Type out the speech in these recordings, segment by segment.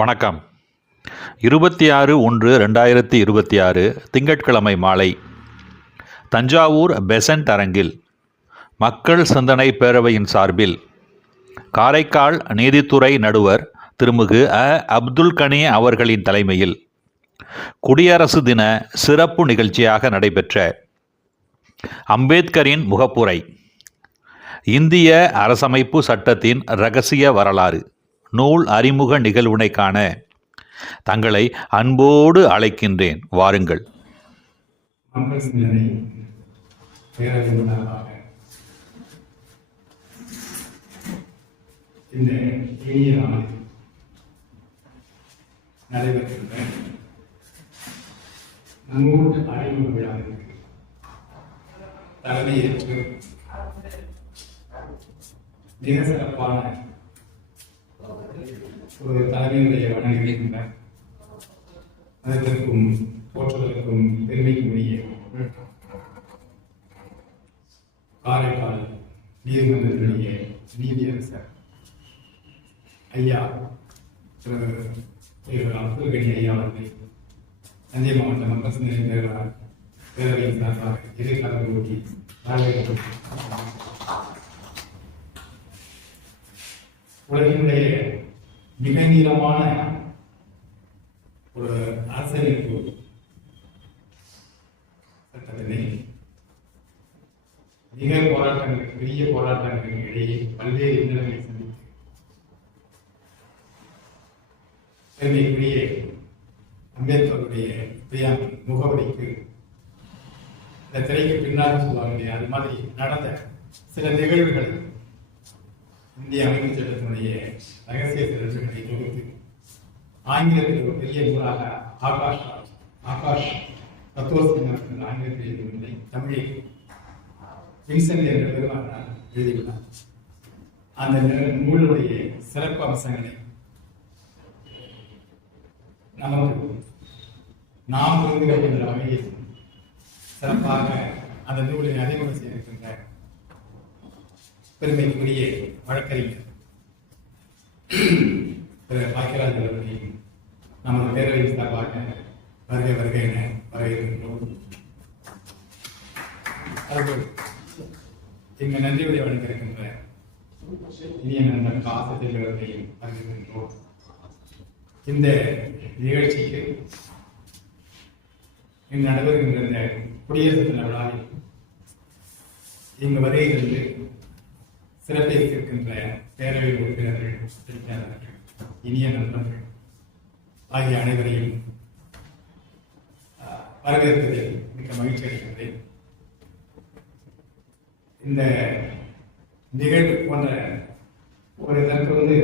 வணக்கம். 26/1/2026 திங்கட்கிழமை மாலை தஞ்சாவூர் பெசன்ட் அரங்கில் மக்கள் சிந்தனை பேரவையின் சார்பில் காரைக்கால் நீதித்துறை நடுவர் திருமிகு அப்துல் கனி அவர்களின் தலைமையில் குடியரசு தின சிறப்பு நிகழ்ச்சியாக நடைபெற்ற அம்பேத்கரின் முகப்புரை, இந்திய அரசமைப்பு சட்டத்தின் இரகசிய வரலாறு நூல் அறிமுக நிகழ்வினை காண தங்களை அன்போடு அழைக்கின்றேன். வாருங்கள். இந்த இனிய நாளில் நடைபெறுகின்ற நூல் அறிமுக விழாவிற்கு தலைமையேற்று மிக சிறப்பான ஒரு தலைமையுடைய வணங்குகின்ற அதற்கும் போற்றுவதற்கும் பெருமைக்குரிய காரைக்கால் நீதிமன்றத்தினுடைய நீதியரசர் ஐயா அப்துல் கனி ஐயா அவர்களை தஞ்சை மாவட்ட மக்கள் சிந்தனை பேரவையின் சார்பாக இடைக்கால நோக்கி உலகினுடைய மிக நீளமான ஒரு அரசியலமைப்பு சட்டத்தினை மிக போராட்டங்களுக்கு பெரிய போராட்டங்களுக்கு இடையே பல்வேறு இன்னல்களை சந்தித்து பெருமைக்குரிய அம்பேத்கருடைய முகவரிக்கு இந்த திரைக்கு பின்னாக சொல்லுவாங்க. அது மாதிரி நடந்த சில நிகழ்வுகள் இந்திய அமைப்பு சட்டத்தினுடைய ரகசிய திறன்களை தொகுத்து ஆங்கிலத்தில் ஒரு பெரிய நூலாக ஆகாஷ் தத்துவசிங் ஆங்கிலத்தில் எழுதவில்லை, தமிழில் வின்சென்ட் என்ற பெருமானார் எழுதியுள்ளார். அந்த நூலுடைய சிறப்பு அம்சங்களை நமக்கு நாம் புரிந்து கொள்கின்ற வகையில் சிறப்பாக அந்த நூலை அறிமுகம் செய்திருக்கின்ற பெருமைக்குரிய வழக்கறிஞர் பாக்கியராஜ் அவர்களையும் நமது பேரவை சார்பாக வருகை என வரவேற்கின்றோம். அவர்கள் இங்கு நன்றி உரை வழங்கியிருக்கின்ற இனிய நண்பர் காசு செல்வர்களையும் வரவேற்கின்றோம். இந்த நிகழ்ச்சிக்கு இங்கு நடைபெறுகின்ற இந்த குடியரசு தின விழாவில் இங்கு வருகிறது சிறப்பித்திருக்கின்ற பேரவை உறுப்பினர்கள், பேச்சாளர்கள், இனிய நண்பர்கள் ஆகிய அனைவரையும் வரவேற்பதில் மிக மகிழ்ச்சி அடைகின்றேன். இந்த நிகழ்வு போன்ற ஒரு இதற்கு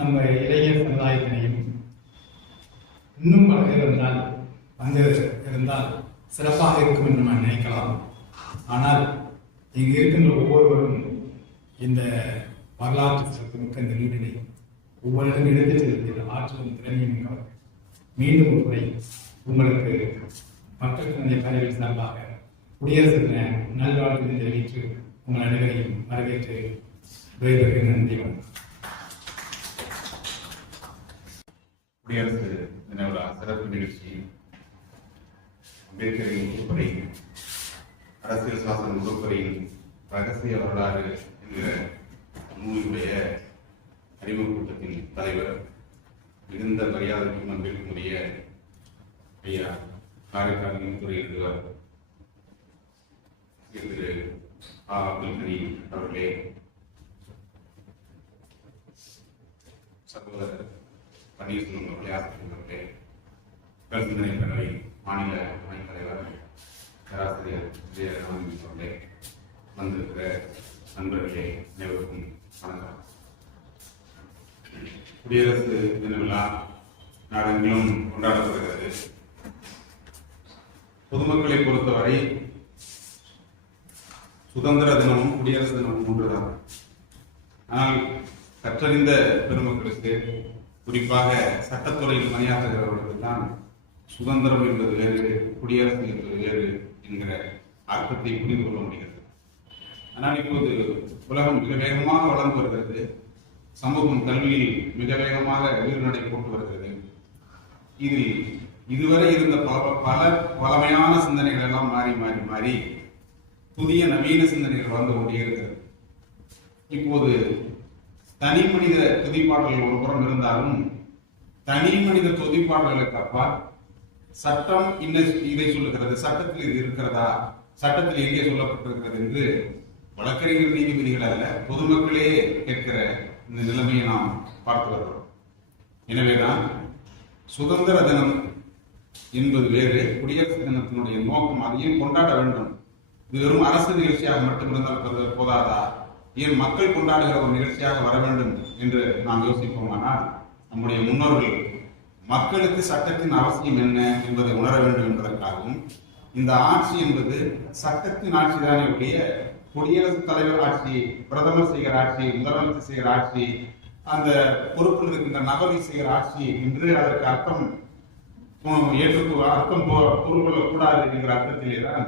நம்ம இளைஞர் சமுதாயத்தினையும் இன்னும் பல பேர் இருந்தால் சிறப்பாக இருக்கும் என்று நம்ம நினைக்கலாம். ஆனால் இங்கு இருக்கின்ற ஒவ்வொருவரும் இந்த வரலாற்று சிறப்புமிக்க இந்த நூலினை ஒவ்வொருவரும் எடுத்துச் செல்வதில் ஆற்றலும் திறமையும் மீண்டும் ஒரு முறை உங்களுக்கு மக்கள் சிந்தனை பேரவையின் சார்பாக குடியரசு தின நல்வாழ்வு தெரிவித்து உங்கள் அனைவரையும் வரவேற்று விரைவில் நன்றி. குடியரசு தின விழா சிறப்பு நிகழ்ச்சியில் அம்பேத்கரின் முகப்புரை, அரசியல் சாசன முகப்புரையின் ரகசிய வரலாறு என்கிற நூலுடைய அறிமுக கூட்டத்தின் தலைவர், மிகுந்த மரியாதைக்கும் அன்பிற்குரிய ஐயா காரைக்கால் நீதித்துறை நடுவர் திரு அப்துல் கனி அவர்களே, சகோதரர் பன்னீர்செல்வம் அவர்களே, ஆசிரியர்களே, சிந்தனை பேரவை மாநில துணைத் தலைவர் பேராசிரியர் விஜயராமன் அவர்களே, வந்திருக்கிற நண்பர்களே, அனைவருக்கும் வணக்கம். குடியரசு தின விழா நாடெங்கிலும் கொண்டாடப்படுகிறது. பொதுமக்களை பொறுத்தவரை சுதந்திர தினமும் குடியரசு தினமும் ஒன்றுதான். ஆனால் கற்றறிந்த பெருமக்களுக்கு, குறிப்பாக சட்டத்துறையில் பணியாற்றுகிறவர்களுக்கு தான் சுதந்திரம் என்பது வேறு, குடியரசு என்பது வேறு என்கிற அர்த்தத்தை புரிந்து கொள்ள முடிகிறது. ஆனால் இப்போது உலகம் மிக வேகமாக வளர்ந்து வருகிறது. சமூகம் கல்வியில் மிக வேகமாக உயிர்நடை போட்டு வருகிறது. இதில் இதுவரை இருந்த பல பழமையான சிந்தனைகள் எல்லாம் மாறி மாறி மாறி புதிய நவீன சிந்தனைகள் வந்து கொண்டே இருக்கிறது. இப்போது தனி மனித துதிப்பாடல்கள் ஒரு புறம் இருந்தாலும் தனி மனித துதிப்பாடல்களுக்கு அப்பால் சட்டம் இதை சொல்லுகிறது, சட்டத்தில் இது இருக்கிறதா, சட்டத்தில் எங்கே சொல்லப்பட்டிருக்கிறது என்று வழக்கறிஞர் நீதிபதிகள் அல்ல பொதுமக்களே கேட்கிற இந்த நிலைமையை நாம் பார்த்து வருகிறோம். எனவேதான் சுதந்திர தினம் என்பது வேறு, குடியரசு தினத்தினுடைய நோக்கம் அதையும் கொண்டாட வேண்டும். இது வெறும் அரசு நிகழ்ச்சியாக மட்டும் இருந்தால் போதாதா, ஏன் மக்கள் கொண்டாடுகிற ஒரு நிகழ்ச்சியாக வர வேண்டும் என்று நாம் யோசிப்போமானால் நம்முடைய முன்னோர்கள் மக்களுக்கு சட்டத்தின் அவசியம் என்ன என்பதை உணர வேண்டும் என்பதற்காகவும் இந்த ஆட்சி என்பது சட்டத்தின் ஆட்சி தானே உடைய குடியரசுத் தலைவர் ஆட்சி, பிரதமர் செய்கிற ஆட்சி, முதலமைச்சர் செய்கிற ஆட்சி, அந்த பொறுப்பில் இருக்கின்ற நபர்கள் செய்கிற ஆட்சி என்று அதற்கு அர்த்தம் கூறக்கூடாது என்கிற அர்த்தத்திலே தான்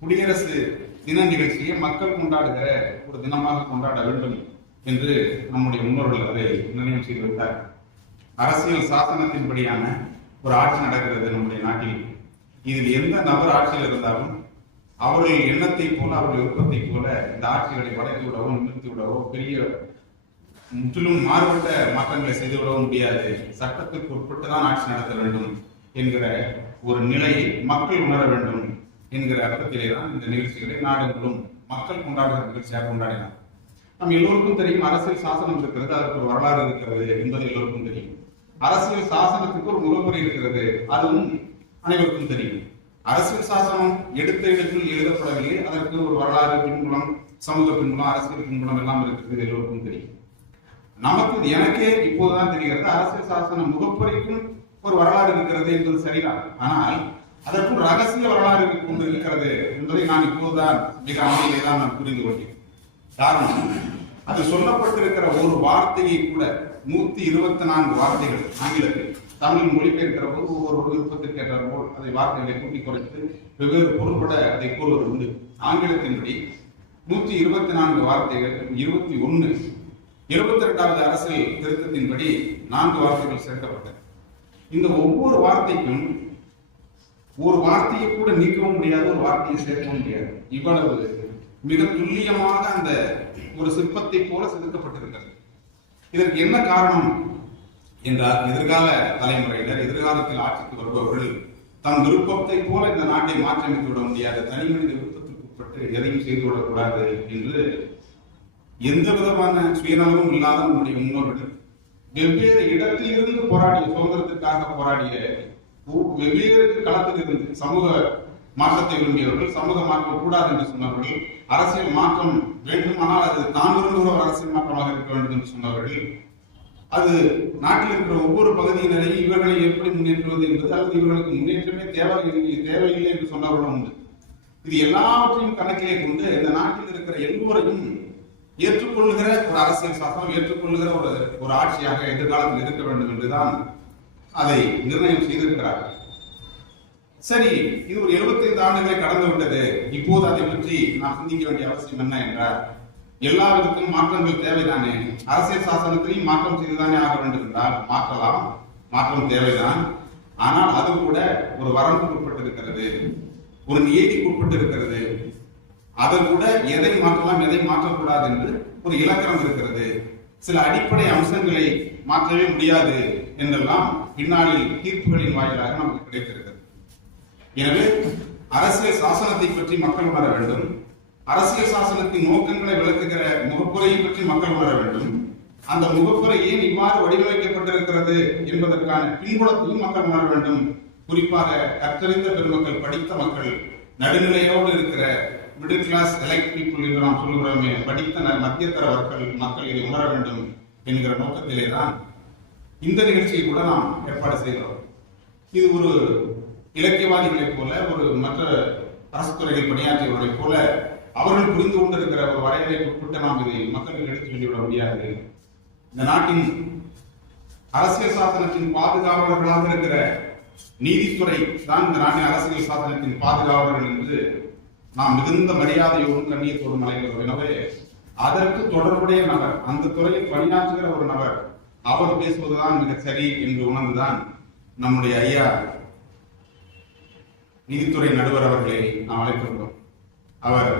குடியரசு தின நிகழ்ச்சியை மக்கள் கொண்டாடுகிற ஒரு தினமாக கொண்டாட வேண்டும் என்று நம்முடைய முன்னோர்கள் அதை நிர்ணயம் செய்து விட்டார். அரசியல் சாசனத்தின்படியான ஒரு ஆட்சி நடக்கிறது நம்முடைய நாட்டில். இதில் எந்த நபர் ஆட்சியில் இருந்தாலும் அவர்கள் எண்ணத்தை போல அவர்கள் விருப்பத்தை போல இந்த ஆட்சிகளை வளைத்து விடவோ நிறுத்தி விடவோ பெரிய முற்றிலும் மாறுபட்ட மாற்றங்களை செய்துவிடவோ முடியாது. சட்டத்திற்கு உட்பட்டுதான் ஆட்சி நடத்த வேண்டும் என்கிற ஒரு நிலையை மக்கள் உணர வேண்டும் என்கிற அர்த்தத்திலே தான் இந்த நிகழ்ச்சிகளை நாடெங்கிலும் மக்கள் கொண்டாடுகிற நிகழ்ச்சியாக கொண்டாடினார். நம் எல்லோருக்கும் தெரியும், அரசியல் சாசனம் இருக்கிறது, அதற்கு ஒரு வரலாறு இருக்கிறது என்பது எல்லோருக்கும் தெரியும். அரசியல் சாசனத்துக்கு ஒரு முகமுறை இருக்கிறது, அதுவும் அனைவருக்கும் தெரியும். அரசியல் சாசனம் எடுத்த இடத்தில் எழுதப்படவில்லை, அதற்கு ஒரு வரலாறு பின்புலம், சமூக பின்புலம், அரசியல் பின்புலம் எல்லாம் இருக்கிறது, எல்லோருக்கும் தெரியும். எனக்கே இப்போதுதான் தெரிகிறது அரசியல் சாசன முகப்புரைக்கும் ஒரு வரலாறு இருக்கிறது என்பது சரிதான். ஆனால் அதற்கும் ரகசிய வரலாறு கொண்டு இருக்கிறது என்பதை நான் இப்போதுதான் மிக அமைதியை தான் நான் புரிந்து கொண்டேன். காரணம், அது சொல்லப்பட்டிருக்கிற ஒரு வார்த்தையை கூட 124 வார்த்தைகள் ஆங்கிலத்தில் தமிழ் மொழிபெயர்க்கிற போது ஒவ்வொரு விருப்பத்திற்கு ஏற்றார் போல் அதை வார்த்தைகளை கூட்டி குறைத்து வெவ்வேறு பொருள்பட அதை கூறுவது உண்டு. ஆங்கிலத்தின்படி 124 வார்த்தைகள் 21 22வது அரசியல் திருத்தத்தின்படி 4 வார்த்தைகள் சேர்க்கப்பட்டன. இந்த ஒவ்வொரு வார்த்தைக்கும் ஒரு வார்த்தையை கூட நீக்கவும் முடியாது, ஒரு வார்த்தையை சேர்க்கவும் முடியாது. இவ்வளவு மிக துல்லியமாக அந்த ஒரு சிற்பத்தை போல செதுக்கப்பட்டிருக்கிறது. இதற்கு என்ன காரணம் என்றால், எதிர்கால தலைமுறையினர், எதிர்காலத்தில் ஆட்சிக்கு வருபவர்கள் தம் விருப்பத்தை போல இந்த நாட்டை மாற்றியமைத்து விட முடியாது, தனி மனித விருப்பத்திற்கு உட்பட்டு எதையும் செய்து விடக்கூடாது என்று எந்த விதமான சுயநலமும் இல்லாத நம்முடைய முன்னோர்கள் வெவ்வேறு இடத்திலிருந்து போராடிய, சுதந்திரத்திற்காக போராடிய வெவ்வேறு களத்தில் இருந்து சமூக மாற்றத்தை விரும்பியவர்கள், சமூக மாற்றம் கூடாது என்று சொன்னவர்கள், அரசியல் மாற்றம் வேண்டுமானால் அது தான் விரும்புகிற ஒரு அரசியல் மாற்றமாக இருக்க வேண்டும் என்று சொன்னவர்கள், அது நாட்டில் இருக்கிற ஒவ்வொரு பகுதியினரையும் இவர்களை எப்படி முன்னேற்றுவது என்பது, அல்லது இவர்களுக்கு முன்னேற்றமே தேவையில்லை என்று சொன்னவர்களும் உண்டு. இது எல்லாவற்றையும் கணக்கிலே கொண்டு இந்த நாட்டில் இருக்கிற எல்லோரையும் ஏற்றுக்கொள்ளுகிற ஒரு அரசியல் சாசனம், ஏற்றுக்கொள்ளுகிற ஒரு ஆட்சியாக எதிர்காலத்தில் இருக்க வேண்டும் என்றுதான் அதை நிர்ணயம் செய்திருக்கிறார்கள். சரி, இது ஒரு 75 ஆண்டுகளை கடந்து விட்டது. இப்போது அதை பற்றி நாம் சிந்திக்க வேண்டிய அவசியம் என்ன என்றால், எல்லா விதத்திலும் மாற்றங்கள் தேவைதானே, அரசியல் சாசனத்திலையும் மாற்றம் செய்துதானே ஆக வேண்டும் என்றால் மாற்றலாம், மாற்றம் தேவைதான். ஆனால் அது கூட ஒரு வரம்புக்கு உட்பட்டிருக்கிறது, ஒரு நியதிக்கு உட்பட்டிருக்கிறது. அதை கூட எதை மாற்றலாம், எதை மாற்றக்கூடாது என்று ஒரு இலக்கணம் இருக்கிறது. சில அடிப்படை அம்சங்களை மாற்றவே முடியாது என்றெல்லாம் பின்னாளில் தீர்ப்புகளின் வாயிலாக நமக்கு கிடைத்திருக்கிறது. எனவே அரசியல் சாசனத்தை பற்றி மக்கள் உணர வேண்டும், அரசியல் சாசனத்தின் நோக்கங்களை விளக்குகிற முகப்புரையை பற்றி மக்கள் உணர வேண்டும், அந்த முகப்புரை ஏன் இவ்வாறு வடிவமைக்கப்பட்டிருக்கிறது என்பதற்கான பின்புலத்தையும் மக்கள் உணர வேண்டும். குறிப்பாக கற்றறிந்த பெருமக்கள், படித்த மக்கள், நடுநிலையோடு இருக்கிற மிடில் கிளாஸ் எலைட் பீப்புள் என்று நாம் சொல்கிறோமே, படித்த மத்தியதர மக்கள் இதை உணர வேண்டும் என்கிற நோக்கத்திலே தான் இந்த நிகழ்ச்சியை கூட நாம் ஏற்பாடு செய்கிறோம். இது ஒரு இலக்கியவாதிகளைப் போல, ஒரு மற்ற அரசு துறைகள் பணியாற்றியவர்களைப் போல அவர்கள் புரிந்து கொண்டிருக்கிற ஒரு வரையறைக்கு உட்பட்டு நாம் இதை மக்களுக்கு எடுத்து சொல்லிவிட முடியாது. இந்த நாட்டின் அரசியல் சாசனத்தின் பாதுகாவலர்களாக இருக்கிற நீதித்துறை தான் இந்த நாட்டின் அரசியல் சாசனத்தின் பாதுகாவலர்கள் என்று நாம் மிகுந்த மரியாதையோடும் கண்ணியத்தோடும் அழைக்கிறோம். எனவே அதற்கு தொடர்புடைய நபர், அந்த துறையில் பணியாற்றுகிற ஒரு நபர், அவர் பேசுவதுதான் மிக சரி என்று உணர்ந்துதான் நம்முடைய ஐயா நீதித்துறை நடுவர் அவர்களை நாம் அழைத்திருந்தோம். அவர்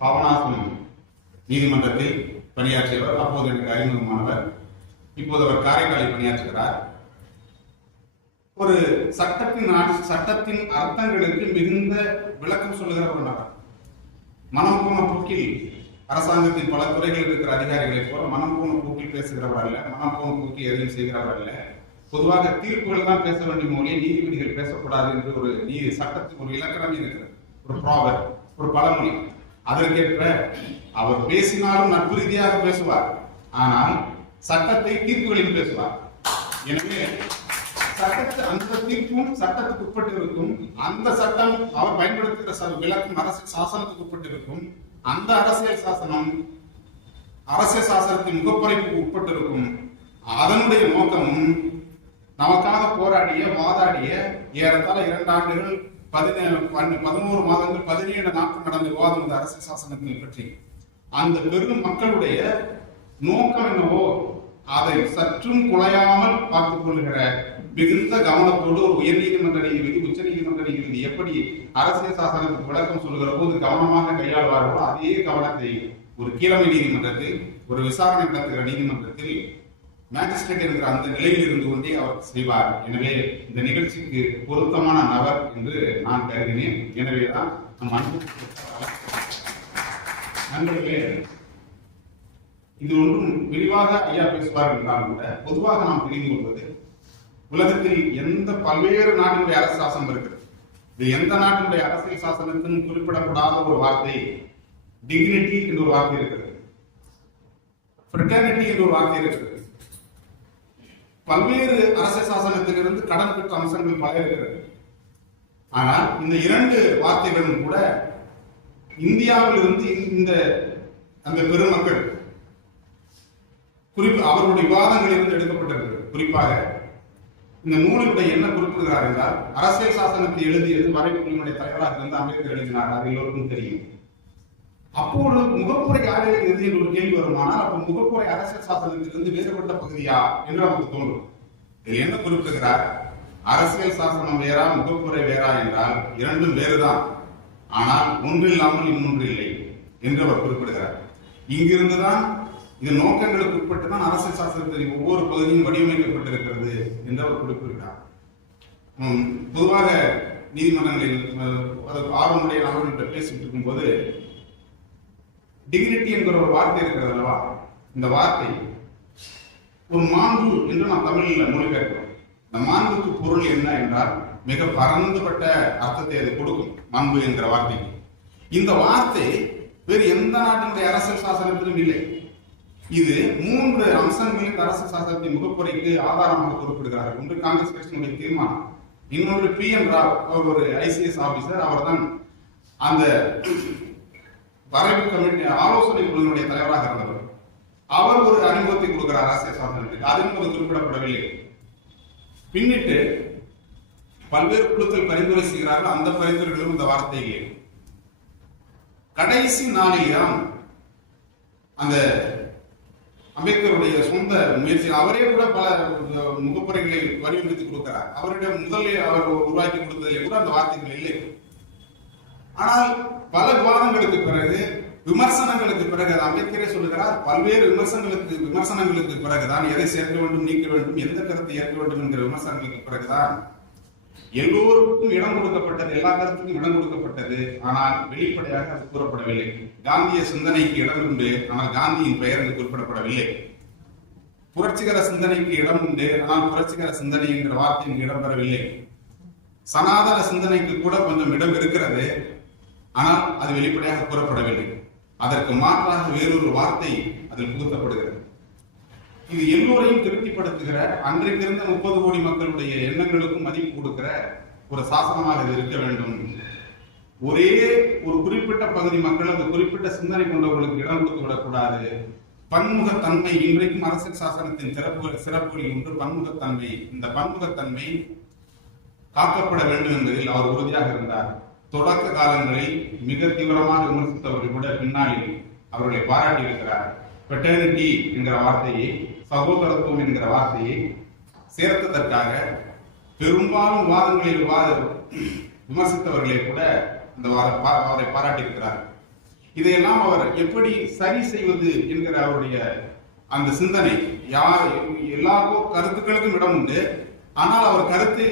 பாபநாசம் நீதிமன்றத்தில் பணியாற்றியவர், அப்போது எனக்கு அறிமுகமானவர். இப்போது அவர் காரைக்காலில் பணியாற்றுகிறார். ஒரு சட்டத்தின் அர்த்தங்களுக்கு மிகுந்த விளக்கம் சொல்லுகிற ஒரு நபர். மனம் போன போக்கில் அரசாங்கத்தின் பல துறைகளில் இருக்கிற அதிகாரிகளைப் போல மனம் போன போக்கில் பேசுகிறவர் அல்ல, மனம் போன போக்கில் எதையும் செய்கிறவர் அல்ல. பொதுவாக தீர்ப்புகள் தான் பேச வேண்டும் மொழியை, நீதிபதிகள் பேசக்கூடாது என்று ஒரு சட்டத்துக்கு ஒரு இலக்கணம் இருக்கிறது, ஒரு ப்ராவர், ஒரு பழமொழி. அதற்கேற்ப அவர் பேசினாலும் நட்பு ரீதியாக பேசுவார், ஆனால் சட்டத்தை தீர்ப்புகளில் பேசுவார். எனவே அந்த தீர்ப்பும் சட்டத்துக்கு உட்பட்டு இருக்கும், அந்த சட்டம் அவர் பயன்படுத்துகிற விளக்கம் அரசியல் சாசனத்துக்கு உட்பட்டு இருக்கும், அந்த அரசியல் சாசனம் அரசியல் சாசனத்தின் முகப்புரைக்கு உட்பட்டு இருக்கும். அதனுடைய நோக்கமும் நமக்காக போராடிய வாதாடிய ஏறத்தாழ 2 ஆண்டுகள் 11 மாதங்கள் 17 நாட்கள் நடந்த விவாதம் இந்த அரசியல் சாசனத்தை பற்றி. அந்த பெரும் மக்களுடைய நோக்கம் என்னவோ அதை சற்றும் குலையாமல் பார்த்துக் கொள்கிற மிகுந்த கவனத்தோடு ஒரு உயர் நீதிமன்ற நீதிபதி, உச்ச நீதிமன்ற நீதிபதி எப்படி அரசியல் சாசனத்துக்கு விளக்கம் சொல்லுகிற போது கவனமாக கையாள்வார்களோ அதே கவனத்தை ஒரு கீழமை நீதிமன்றத்தில், ஒரு விசாரணை நடத்துகிற நீதிமன்றத்தில் மேஜிஸ்ட்ரேட் என்கிற அந்த நிலையில் இருந்து கொண்டே அவர் செய்வார். எனவே இந்த நிகழ்ச்சிக்கு பொருத்தமான நபர் என்று நான் கருதினேன். எனவேதான் நம் நண்பர்களே, இது ஒன்றும் விரிவாக ஐயா பேசுவார் என்றால் கூட பொதுவாக நாம் தெரிந்து கொள்வது, உலகத்தில் எந்த பல்வேறு நாட்டினுடைய அரசு சாசனம் இருக்கிறது. இது எந்த நாட்டினுடைய அரசியல் சாசனத்திலும் குறிப்பிடப்படாத ஒரு வார்த்தை டிக்னிட்டி என்ற ஒரு வார்த்தை இருக்கிறது, ஃப்ரெட்டர்னிட்டி என்ற ஒரு வார்த்தை இருக்கிறது. பல்வேறு அரசியல் சாசனத்திலிருந்து கடன் பெற்ற அம்சங்கள் பல இருக்கிறது. ஆனால் இந்த 2 வார்த்தைகளும் கூட இந்தியாவில் இருந்து இந்த அந்த பெருமக்கள் அவருடைய விவாதங்களிலிருந்து எடுக்கப்பட்டிருக்கிறது. குறிப்பாக இந்த நூலினுடைய என்ன குறிப்பிடுகிறார் என்றால், அரசியல் சாசனத்தை எழுதியது வரைக்குழுவினுடைய தலைவராக இருந்து அம்பேத்கர் எழுதினார், அது எல்லோருக்கும் தெரியும். அப்போது முகப்புரை யார் எழுதியது என்று ஒரு கேள்வி வருமானால், அப்ப முகப்புரை அரசியல் சாசனத்திலிருந்து வேறுபட்ட பகுதியா என்று நமக்கு தோன்றும். இதில் என்ன குறிப்பிடுகிறார், அரசியல் சாசனம் வேறா முகப்புரை வேறா என்றால் 2ம் வேறுதான், ஆனால் ஒன்று இல்லாமல் இன்னொன்று இல்லை என்று அவர் குறிப்பிடுகிறார். இங்கிருந்துதான் இது நோக்கங்களுக்கு உட்பட்டு தான் அரசியல் சாசனத்தின் ஒவ்வொரு பகுதியும் வடிவமைக்கப்பட்டிருக்கிறது என்று அவர் குறிப்பிடுகிறார். பொதுவாக நீதிமன்றங்களில் ஆர்வமுடைய நபர்கள்ட்ட பேசிட்டு இருக்கும் போது டிக்னிட்டி என்கிற ஒரு வார்த்தை இருக்கிறது அல்லவா, இந்த வார்த்தை ஒரு மாண்பு என்று நாம் தமிழில் மொழிபெயர்க்கிறோம். இந்த மாண்புக்கு பொருள் என்ன என்றால் மிக பரந்துபட்ட அர்த்தத்தை அது கொடுக்கும், மாண்பு என்கிற வார்த்தைக்கு. இந்த வார்த்தை வேறு எந்த நாட்டினுடைய அரசியல் சாசனத்திலும் இல்லை. இது 3 அம்சங்களில் இந்த அரசியல் சாசனத்தின் முகப்புரைக்கு ஆதாரமாக குறிப்பிடுகிறார்கள். ஒன்று காங்கிரஸ் கட்சியினுடைய தீர்மானம், இன்னொன்று PN ராவ், அவர் ஒரு ICS ஆபீசர், அவர் தான் அந்த வரைவு கமிட்டி ஆலோசனை குழுவினுடைய தலைவராக இருந்தவர். அவர் ஒரு அறிமுகத்தை கொடுக்கிறார் அரசியல் சாசனத்துக்கு, அதுவும் அது குறிப்பிடப்படவில்லை. பின்னிட்டு பல்வேறு குழுக்கள் பரிந்துரை செய்கிறார்கள், அந்த பரிந்துரைகளும் இந்த வார்த்தைகளே. கடைசி நாளில் தான் அந்த அம்பேத்கருடைய சொந்த முயற்சி, அவரே கூட பல முகப்புரைகளை வடிவமைத்து கொடுக்கிறார். அவருடைய முதலில் அவர் உருவாக்கி கொடுத்ததிலே கூட அந்த வார்த்தைகள் இல்லை. ஆனால் பல விவாதங்களுக்கு பிறகு, விமர்சனங்களுக்கு பிறகு, அம்பேத்கரே சொல்லுகிறார், பல்வேறு விமர்சனங்களுக்கு பிறகுதான் எதை சேர்க்க வேண்டும், நீக்க வேண்டும், எந்த கருத்தை ஏற்க வேண்டும் என்கிற விமர்சனங்களுக்கு பிறகுதான் எல்லோருக்கும் இடம் கொடுக்கப்பட்டது, எல்லா கருத்துக்கும் இடம் கொடுக்கப்பட்டது. ஆனால் வெளிப்படையாக அது கூறப்படவில்லை. காந்திய சிந்தனைக்கு இடம் உண்டு, ஆனால் காந்தியின் பெயர் அங்கு குறிப்பிடப்படவில்லை. புரட்சிகர சிந்தனைக்கு இடம் உண்டு, ஆனால் புரட்சிகர சிந்தனை என்கிற வார்த்தை இங்கு இடம்பெறவில்லை. சனாதன சிந்தனைக்கு கூட கொஞ்சம் இடம் இருக்கிறது, ஆனால் அது வெளிப்படையாக கூறப்படவில்லை. அதற்கு மாற்றாக வேறொரு வார்த்தை அதில் புகுத்தப்படுகிறது. இது எல்லோரையும் திருப்திப்படுத்துகிற, அன்றைக்கு இருந்த 30 கோடி மக்களுடைய எண்ணங்களுக்கும் மதிப்பு கொடுக்கிற ஒரு சாசனமாக இது இருக்க வேண்டும். ஒரே ஒரு குறிப்பிட்ட பகுதி மக்கள், அந்த குறிப்பிட்ட சிந்தனை கொண்டவர்களுக்கு இடம் கொடுத்து விடக்கூடாது. பன்முகத்தன்மை இன்றைக்கும் அரசியல் சாசனத்தின் சிறப்புகளில் ஒன்று பன்முகத்தன்மை. இந்த பன்முகத்தன்மை காக்கப்பட வேண்டும் என்பதில் அவர் உறுதியாக இருந்தார். தொடக்க காலங்களில் மிக தீவிரமாக விமர்சித்தவர்கள் கூட பின்னாளில் அவர்களை பாராட்டி இருக்கிறார். பெட்டர்னிட்டி என்கிற வார்த்தையை, சகோதரத்துவம் என்கிற வார்த்தையை சேர்த்ததற்காக பெரும்பாலும் வாதங்களில் விமர்சித்தவர்களை கூட அவரை பாராட்டியிருக்கிறார். இதையெல்லாம் அவர் எப்படி சரி செய்வது என்கிற அவருடைய அந்த சிந்தனை, எல்லாருக்கும் கருத்துக்களுக்கும் இடம் உண்டு, ஆனால் அவர் கருத்து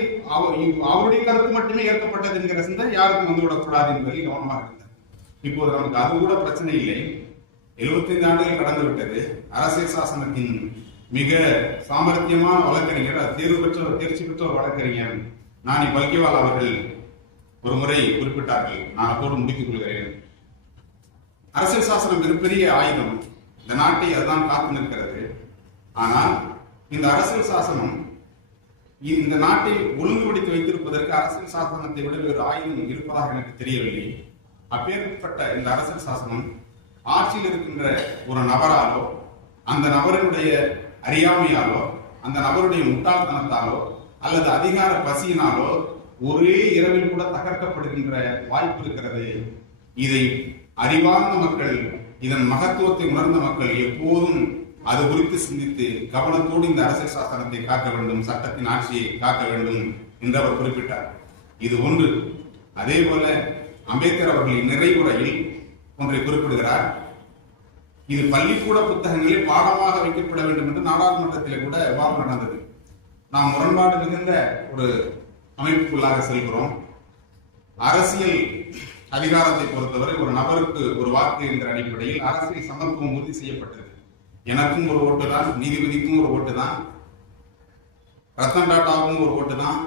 அவருடைய கருத்து மட்டுமே ஏற்கப்பட்டது என்கிற சிந்தனை யாருக்கும் வந்துவிடக்கூடாது என்பதில் கவனமாக இருந்தார். இப்போது நமக்கு அது கூட பிரச்சனை இல்லை. 75 ஆண்டுகள் கடந்து விட்டது. அரசியல் சாசனத்தின் மிக சாமர்த்தியமான வழக்கறிஞர், தேர்ச்சி பெற்ற ஒரு வழக்கறிஞர் நானி பல்கிவால் அவர்கள் ஒரு முறை குறிப்பிட்டார்கள். நான் அதோடு முடித்துக் கொள்கிறேன். அரசியல் சாசனம் மிகப்பெரிய ஆயுதம், இந்த நாட்டை அதுதான் காத்து நிற்கிறது. ஆனால் இந்த அரசியல் சாசனம் இந்த நாட்டை ஒழுங்குபடுத்தி வைத்திருப்பதற்கு அரசியல் சாசனத்தை விட வேறு ஆயுதம் இருப்பதாக எனக்கு தெரியவில்லை. அப்பேற்பட்ட இந்த அரசியல் சாசனம் ஆட்சியில் இருக்கின்ற ஒரு நபராலோ, அந்த நபரினுடைய அறியாமையாலோ, அந்த நபருடைய முட்டாள்தனத்தாலோ அல்லது அதிகார பசியினாலோ ஒரே இரவில் கூட தகர்க்கப்படுகின்ற வாய்ப்பு இருக்கிறது. இதை அறிவார்ந்த மக்கள், இதன் மகத்துவத்தை உணர்ந்த மக்கள் எப்போதும் அது குறித்து சிந்தித்து கவனத்தோடு இந்த அரசியல் சாசனத்தை காக்க வேண்டும், சட்டத்தின் ஆட்சியை காக்க வேண்டும் என்று அவர் குறிப்பிட்டார். இது ஒன்று. அதே போல அம்பேத்கர் அவர்களின் நிறைவுரையில் ஒன்றை குறிப்பிடுகிறார். இது பள்ளிக்கூட புத்தகங்களில் பாடமாக வைக்கப்பட வேண்டும் என்று நாடாளுமன்றத்திலே கூட விவாதம் நடந்தது. நாம் முரண்பாடு மிகுந்த ஒரு அமைப்புக்குள்ளாக செல்கிறோம். அரசியல் அதிகாரத்தை பொறுத்தவரை ஒரு நபருக்கு ஒரு வாக்கு என்கிற அடிப்படையில் அரசியல் சமத்துவம் உறுதி செய்யப்பட்டது. எனக்கும் ஒரு ஓட்டு தான், நீதிபதிக்கும் ஒரு ஓட்டு தான், ரத்தன் டாட்டாவுக்கும் ஒரு ஓட்டு தான்,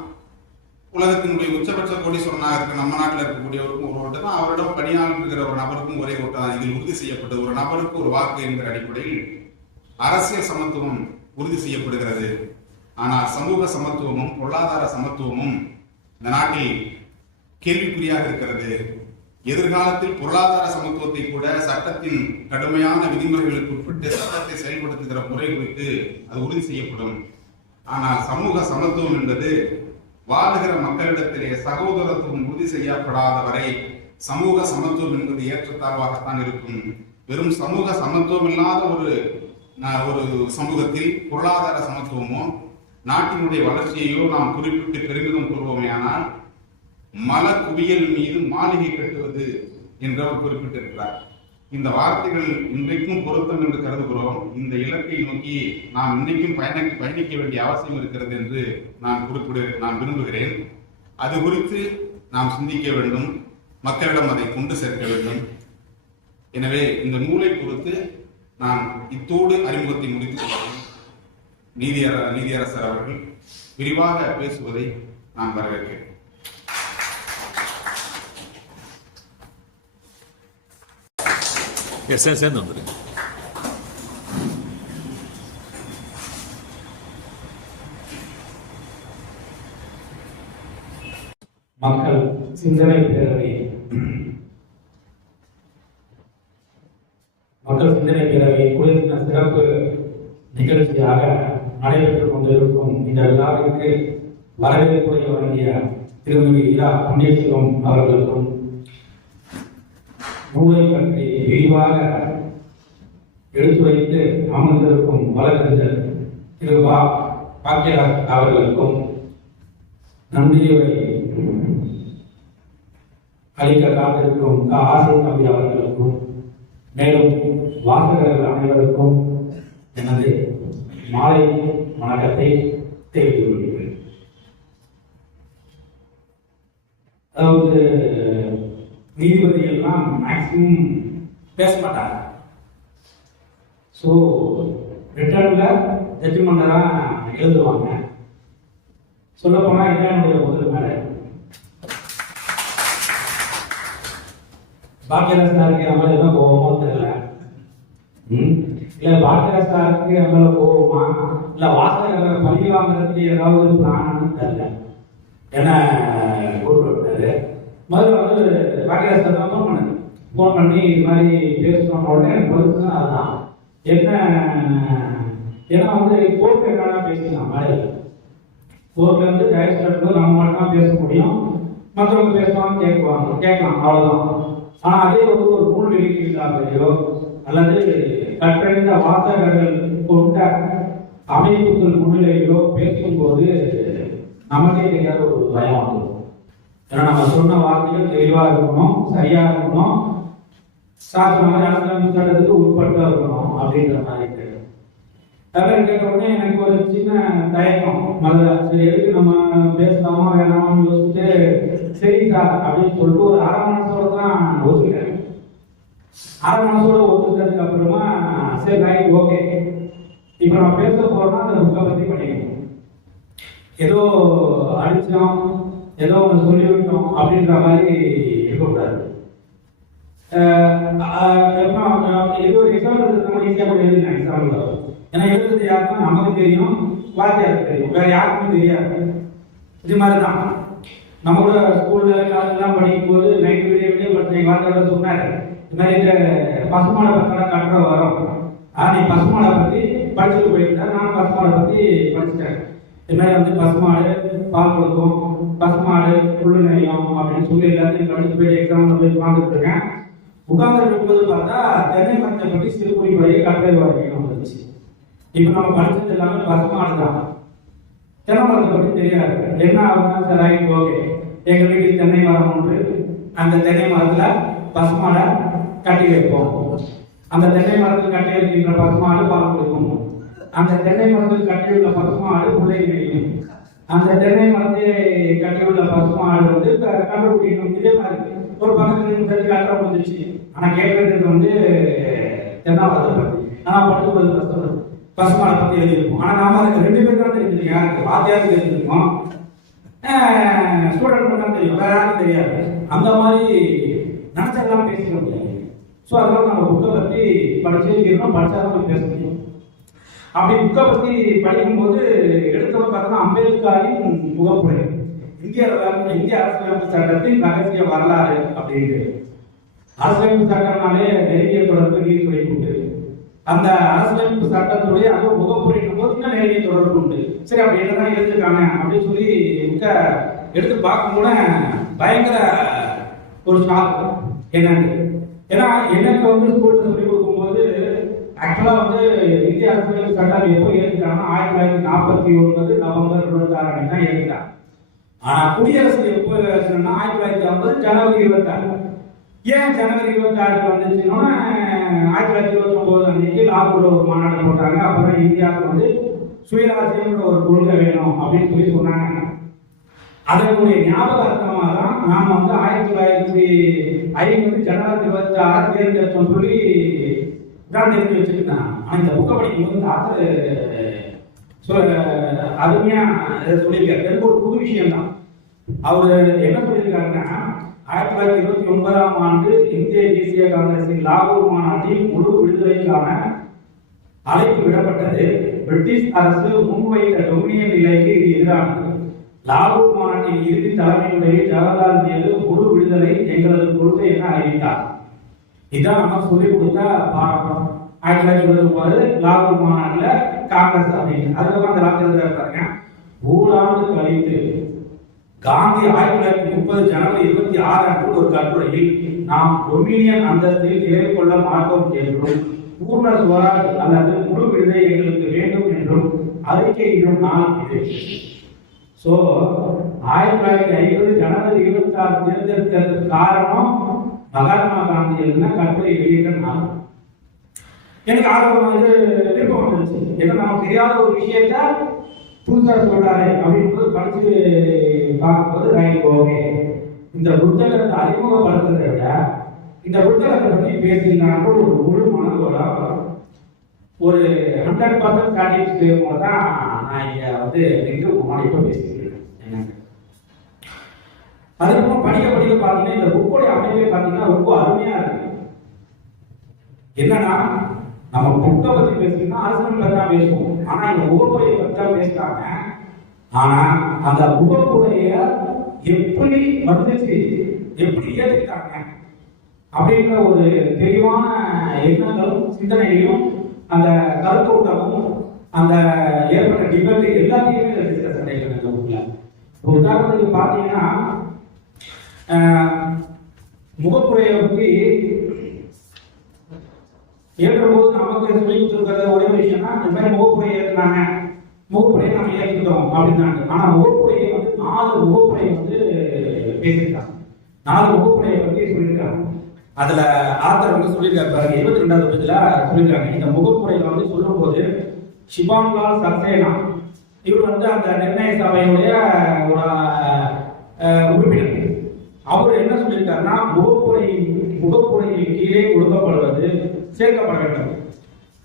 உலகத்தினுடைய உச்சபட்ச கோடீஸ்வரனாக இருக்க நம்ம நாட்டில் இருக்கக்கூடியவருக்கும் ஒரு ஓட்டு தான், அவரிடம் பணியாளர் இருக்கிற ஒரு நபருக்கும் ஒரே ஓட்டு தான். இதில் உறுதி செய்யப்பட்டது ஒரு நபருக்கு ஒரு வாக்கு என்கிற அடிப்படையில் அரசியல் சமத்துவம் உறுதி செய்யப்படுகிறது. ஆனால் சமூக சமத்துவமும் பொருளாதார சமத்துவமும் இந்த நாட்டில் கேள்விக்குறியாக இருக்கிறது. எதிர்காலத்தில் பொருளாதார சமத்துவத்தை கூட சட்டத்தின் கடுமையான விதிமுறைகளுக்கு உட்பட்டு சட்டத்தை செயல்படுத்துகிற முறை குறித்து அது உறுதி செய்யப்படும். ஆனால் சமூக சமத்துவம் என்பது வாழுகிற மக்களிடத்திலே சகோதரத்துவம் உறுதி செய்யப்படாத வரை சமூக சமத்துவம் என்பது ஏற்றத்தாழ்வாகத்தான் இருக்கும். வெறும் சமூக சமத்துவம் இல்லாத ஒரு சமூகத்தில் பொருளாதார சமத்துவமோ நாட்டினுடைய வளர்ச்சியையோ நாம் குறிப்பிட்டு பெருமிதம் கொள்வோமே ஆனால் மல குவியல் மீது மாளிகை கட்டுவது என்று அவர் குறிப்பிட்டிருக்கிறார். இந்த வார்த்தைகள் இன்றைக்கும் பொருத்தம் என்று கருதுகிறோம். இந்த இலக்கை நோக்கி நாம் இன்றைக்கும் பயணிக்க வேண்டிய அவசியம் இருக்கிறது என்று நான் விரும்புகிறேன். அது குறித்து நாம் சிந்திக்க வேண்டும், மக்களிடம் அதை கொண்டு சேர்க்க வேண்டும். எனவே இந்த நூலை பொறுத்து நான் இத்தோடு அறிமுகத்தை முடித்துக் கொள்கிறேன். நீதியரசர் அவர்கள் விரிவாக பேசுவதை நான் வரவேற்கிறேன். சேர்ந்து வந்துரு. மக்கள் சிந்தனை பேரவை குறித்த சிறப்பு நிகழ்ச்சியாக நடைபெற்றுக் கொண்டிருக்கும் இந்த விழாவிற்கு வரவேற்புரை வழங்கிய திருமதி இரா பன்னீர்செல்வம் அவர்களுக்கும் நூலை பற்றி விரிவாக எடுத்துரைத்து அமர்ந்திருக்கும் வழக்கறிஞர் திரு பாக்கியராஜ் அவர்களுக்கும் நன்றியுரை அளிக்க காத்திருக்கும் ஆசை தம்பி அவர்களுக்கும் மேலும் வாசகர்கள் அனைவருக்கும் எனது மாலை வணக்கத்தை தெரிவித்துக் கொள்கிறேன். அதாவது நீதிபதிகள்லாம் மேக்சிமம் பேச மாட்டாங்க. ஸோ ரிட்டர்னில் ஜட்ஜ்மெண்ட்டை தான் எழுதுவாங்க. சொல்லப்போனால் இதுதான் என்னுடைய முதல் மேலே. பாக்கியராஜ் சாருக்கு என் மேலே எதுவும் கோபமோ தெரியல. இல்லை பாக்கியராஜ் சாருக்கு என் மேலே கோபமா இல்லை வாசகர்களை பழி வாங்குறதுக்கு ஏதாவது பிளான்னு தெரியல. என்ன கூட்டு விட்டாரு. முதல்ல வந்து பாக்கியராஜ் சார் தான் ஃபோன் பண்ணி இது மாதிரி பேசணும்ன உடனே பதில் அதுதான் என்ன. ஏன்னா வந்து கோர்ட்டு என்னன்னா பேசிக்கலாம் மாதிரி கோர்ட்ல வந்து டைரக்டர் நம்ம மட்டும் தான் பேச முடியும், மற்றவங்க பேசுவாங்க கேட்கலாம் அவ்வளோதான். ஆனால் அதே ஒரு நூல் வெளியிட்டாலேயோ அல்லது கற்றறிந்த வாசகர்கள் கொண்ட அமைப்புகள் முன்னிலையிலோ பேசும்போது நமக்கே தெரியாத ஒரு பயம் வந்துடும். ஏன்னா நம்ம சொன்ன வார்த்தைகள் தெளிவாக இருக்கணும், சரியா இருக்கணும், அரசியலமைப்பு சட்டத்துக்கு உட்பட்டா இருக்கணும் அப்படின்ற மாதிரி கேட்கும். கேட்ட உடனே எனக்கு ஒரு சின்ன தயக்கம் முதல்ல, சரி எதுக்கு நம்ம பேசலாமா வேணாமான்னு யோசிச்சுட்டு சரி சார் அப்படின்னு சொல்லிட்டு ஒரு அரை மனசோட தான் ஒத்துக்கிறேன். அரை மனசோட ஒத்துக்கிறதுக்கு அப்புறமா சரி ரைட் ஓகே, இப்போ நம்ம பேச போறோம்னா அந்த புக்கை பத்தி படிக்கணும். ஏதோ அடிச்சோம் ஏதோ ஒன்று சொல்லிவிட்டோம் அப்படின்ற மாதிரி இருக்கக்கூடாது. இது ஒரு எக்ஸாம்பிள் நம்ம ஈஸியாக கூட எழுதினேன் எக்ஸாம்பிள். ஏன்னா எழுதுறது யாருன்னா நமக்கு தெரியும், வாத்தியாருக்கு தெரியும், வேற யாருக்குமே தெரியாது. இது மாதிரி தான் நம்ம கூட ஸ்கூல்ல காலேஜ்லாம் படிக்கும்போது நைட்டு விடிய விடிய படிச்ச வாத்தியார் சொன்னாரு, இந்த மாதிரி இந்த பசுமாடை பத்தின கட்டுற வரும், நீ பசுமாடை பத்தி படிச்சுட்டு போயிருந்தா நான் பசுமாடை பத்தி படிச்சுட்டேன். இது மாதிரி வந்து பசுமாடு பால் கொடுக்கும், பசுமாடு புல்லு நெய்யும் அப்படின்னு சொல்லி எல்லாத்தையும் படிச்சு போய் எக்ஸாம்ல போய் உட்காந்துட்டு இருக்கேன். உட்கார்ந்து இருக்கும்போது பார்த்தா தென்னை மரத்தை பற்றி சிறுகுறி பழைய கட்டுரை வரைக்கும் வந்துச்சு. இப்போ நம்ம படிச்சது எல்லாமே பசுமாடு தான், தென்னை மரத்தை பற்றி தெரியாது. என்ன ஆகுதுன்னா சார் ரைட் ஓகே, எங்க வீட்டுக்கு தென்னை மரம் ஒன்று, அந்த தென்னை மரத்துல பசுமாடை கட்டி வைப்போம், அந்த தென்னை மரத்தில் கட்டி வைக்கின்ற பசுமாடு பால் கொடுக்கும், அந்த தென்னை மரத்தில் கட்டியுள்ள பசுமாடு புள்ளை நெய்யும், அந்த தென்னை மரத்தை கட்டியுள்ள பசுமாடு வந்து கண்டுபிடிக்கணும். இதே மாதிரி ஒரு பக்கத்துல கட்டுற முடிஞ்சிச்சு. ஆனா கேட்கறது வந்து தென்னை மரத்தை பத்தி, ஆனா பட்டு பசுமாடை பத்தி எழுதியிருப்போம். ஆனா நாம அதுக்கு 2 பேர் தான் தெரிஞ்சிருக்கோம். யாருக்கு? வாத்தியாருக்கு தெரிஞ்சிருக்கோம், ஸ்டூடெண்ட் தான் தெரியும், வேற யாருக்கும் தெரியாது. அந்த மாதிரி நினைச்செல்லாம் பேசிக்க முடியாது. ஸோ அதெல்லாம் நம்ம புக்கை பத்தி படிச்சிருக்கோம், படிச்சாதான் பேச முடியும். அப்படி புக்கை பத்தி படிக்கும்போது எடுத்தவங்க பார்த்தோம்னா அம்பேத்கரின் முகப்புரை, இந்திய அரசியலமைப்பு சட்டத்தின் ரகசிய வரலாறு அப்படின்ட்டு. அரசியலமைப்பு சட்டம்னாலே நெருங்கிய தொடர்பு நீதித்துறை உண்டு. அந்த அரசியலமைப்பு சட்டத்துடைய அந்த முகப்புரைக்கும் போது இன்னும் நெருங்கிய தொடர்பு உண்டு. சரி அப்படி என்னதான் எடுத்துருக்காங்க அப்படின்னு சொல்லி புக்கை எடுத்து பார்க்கும்போது பயங்கர ஒரு ஷாக். என்னன்னு ஏன்னா எனக்கு வந்து ஸ்கூல்ல சொல்லி கொடுக்கும்போது ஆக்சுவலா வந்து இந்திய அரசியலமைப்பு சட்டம் எப்போ ஏற்றுட்டாங்கன்னா 1949 நவம்பர் 26 தான் ஏற்றுட்டாங்க. ஆனா குடியரசு எப்போ சொன்னா 1950 ஜனவரி 26. ஏன் ஜனவரி 26 வந்துச்சுன்னா 1929 அன்னைக்கு லாகூர்ல ஒரு மாநாடு போட்டாங்க. அப்புறம் இந்தியாவுக்கு வந்து சுயராஜ்யம்ன்ற ஒரு கொள்கை வேணும் அப்படின்னு சொல்லி சொன்னாங்க. அதனுடைய ஞாபகார்த்தமாக தான் நாம வந்து 1950 ஜனவரி 26 தேர்ந்தெடுத்தோம் சொல்லி தான் தெரிஞ்சு வச்சுக்கிட்டான். ஆனா இந்த புக்கை படிக்கும்போது அருமையா சொல்லியிருக்காரு. ஒரு புது விஷயம் தான். அவரு என்ன சொல்லியிருக்காருன்னா 1929ஆம் ஆண்டு இந்திய தேசிய காங்கிரசின் லாகூர் மாநாட்டில் முழு விடுதலைக்கான அழைப்பு விடப்பட்டது. பிரிட்டிஷ் அரசு முன்வைத்த டொமினியன் நிலைக்கு இது எதிரானது. லாகூர் மாநாட்டின் இறுதி தலைமையுடைய ஜவஹர்லால் நேரு முழு விடுதலை எங்களது கொள்கை என அறிவித்தார். இதான் நம்ம சொல்லிக் கொடுத்த பாடம். 1929 லாகூர் மாநாட்டுல காங்கிரஸ் அப்படின்னு அதுக்கப்புறம் அந்த ராஜ்யத்தில் இருக்காங்க. ஓராண்டு கழித்து காந்தி 1930 ஜனவரி 26 அன்று ஒரு கட்டுரையில் நாம் டொமினியன் அந்தஸ்தில் நிலை கொள்ள மாட்டோம் என்றும் பூர்ண சுவராஜ் அல்லது முழு விடுதலை எங்களுக்கு வேண்டும் என்றும் அறிக்கையிடும் நாள் இது. சோ 1950 ஜனவரி 26 தேர்ந்தெடுத்ததற்கு காரணம் மகாத்மா காந்தி எழுதின கட்டுரை வெளியிட்ட நாள். எனக்கு ஆர்வம் விருப்பம் வந்துருச்சு. ஏன்னா நமக்கு தெரியாத ஒரு விஷயத்த புதுசா சொல்றாரு அப்படின்னு படிச்சு பார்க்கும்போது ரைட் ஓகே, இந்த புத்தகத்தை அறிமுகப்படுத்துறதை விட இந்த புத்தகத்தை பத்தி பேசினாங்க ஒரு முழு மனதோட ஒரு 100% சாட்டிஸ்ஃபை தான் நான் இங்க வந்து நின்று இப்ப பேசிக்கிறேன். என்னங்க அதுக்கப்புறம் படிக்க பார்த்தீங்கன்னா இந்த புக்கோடைய அமைப்பே பார்த்தீங்கன்னா ரொம்ப அருமையா இருக்கு. என்னன்னா நம்ம புக்கை பத்தி பேசணும்னா அரசியல் பத்தி தான் பேசுவோம். ஆனா இந்த முகப்புரையை பத்தி தான் பேசுறாங்க. ஆனா அந்த முகப்புரைய எப்படி வந்துச்சு, எப்படி ஏற்றுக்கிட்டாங்க அப்படின்ற ஒரு தெளிவான எண்ணங்களும் சிந்தனையும் அந்த கருத்தோட்டமும் அந்த ஏற்பட்ட டிபேட் எல்லாத்தையுமே டிஸ்கஸ் பண்ணிருக்காங்க இந்த புக்ல. உதாரணத்துக்கு பாத்தீங்கன்னா முகப்புரையை பற்றி ஏற்ற போது நமக்கு சொல்லி கொடுத்துருக்கிற ஒரே ஒரு விஷயம்னா இந்த மாதிரி முகப்புரை ஏற்றுனாங்க, முகப்புரையை நம்ம ஏற்றுக்கிறோம் அப்படின்னாங்க. ஆனா முகப்புரையை வந்து 4 முகப்புரையை வந்து பேசியிருக்காங்க, 4 முகப்புரையை பற்றி சொல்லியிருக்காங்க. அதுல ஆத்தர் வந்து சொல்லியிருக்காரு பாருங்க, 22வது பத்தில சொல்லியிருக்காங்க. இந்த முகப்புரையில வந்து சொல்லும் போது ஷிபான்லால் சக்சேனா இவர் வந்து அந்த நிர்ணய சபையினுடைய ஒரு உறுப்பினர். அவர் என்ன சொல்லியிருக்காருன்னா, முகப்புரையில் கீழே கொடுக்கப்படுவது சேர்க்கப்பட வேண்டும்.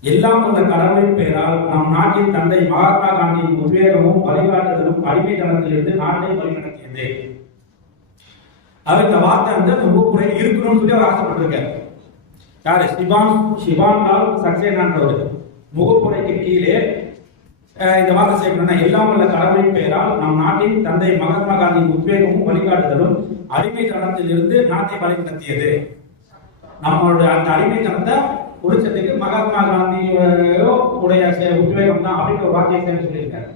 எல்லாம் உள்ள கடவுளின் பெயரால் நம் நாட்டின் தந்தை மகாத்மா காந்தியின் உத்வேகமும் வழிகாட்டுதலும் அடிமைத்தனத்திலிருந்து நாட்டை வழிநடத்தியது. அவர் இந்த வார்த்தை வந்து அந்த முகப்புரை இருக்கணும்னு சொல்லி அவர் ஆசைப்பட்டிருக்காரு. யாரு? ஷிபான்லால் சக்சேனான்றவர் முகப்புரைக்கு கீழே இந்த வார்த்தை சேர்க்கணும்னா, எல்லாம் உள்ள கடவுளின் பெயரால் நம் நாட்டின் தந்தை மகாத்மா காந்தியின் உத்வேகமும் வழிகாட்டுதலும் அடிமைத்தனத்திலிருந்து நாட்டை வழிநடத்தியது. நம்மளுடைய அந்த அடிமைத்தனத்தை ஒழிச்சதுக்கு மகாத்மா காந்தியோ உடைய உத்வேகம் தான் அப்படின்ற ஒரு வார்த்தையை சேர்ந்து சொல்லியிருக்காரு.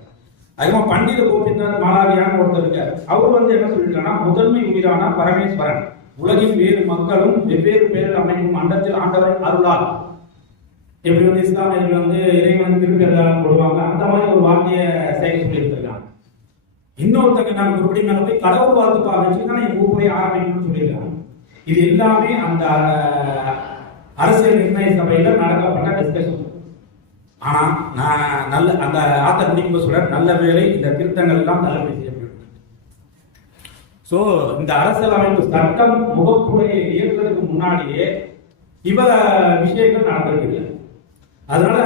அதுவும் பண்டித கோபிநாத் மாலாவியான்னு ஒருத்தர் இருக்கார். அவர் வந்து என்ன சொல்லியிருக்காருன்னா, முதன்மை உயிரான பரமேஸ்வரன் உலகின் வேறு மக்களும் வெவ்வேறு பேரில் அமைக்கும் அண்டத்தில் ஆண்டவரின் அருளால், எப்படி வந்து இஸ்லாமியர்கள் வந்து இறைவன் திருப்பெருதான் போடுவாங்க, அந்த மாதிரி ஒரு வார்த்தையை சேர்க்க சொல்லியிருக்காங்க. இன்னொருத்தங்க நான் ஒரு மேல போய் கடவுள் வாழ்த்து வச்சுதான் என் ஊரை ஆரம்பிக்கணும்னு சொல்லியிருக்காங்க. இது எல்லாமே அந்த அரசியல் நிர்ணய சபையில நடக்கப்பட்ட டிஸ்கஷன். ஆனா நான் நல்ல அந்த ஆத்த முடிக்கும் சொல்ற நல்ல வேலை இந்த திருத்தங்கள் எல்லாம் தள்ளுபடி செய்யப்படும். சோ இந்த அரசியலமைப்பு சட்டம் முகப்புரையை இயக்குவதற்கு முன்னாடியே இவ விஷயங்கள் நடந்திருக்கு. அதனால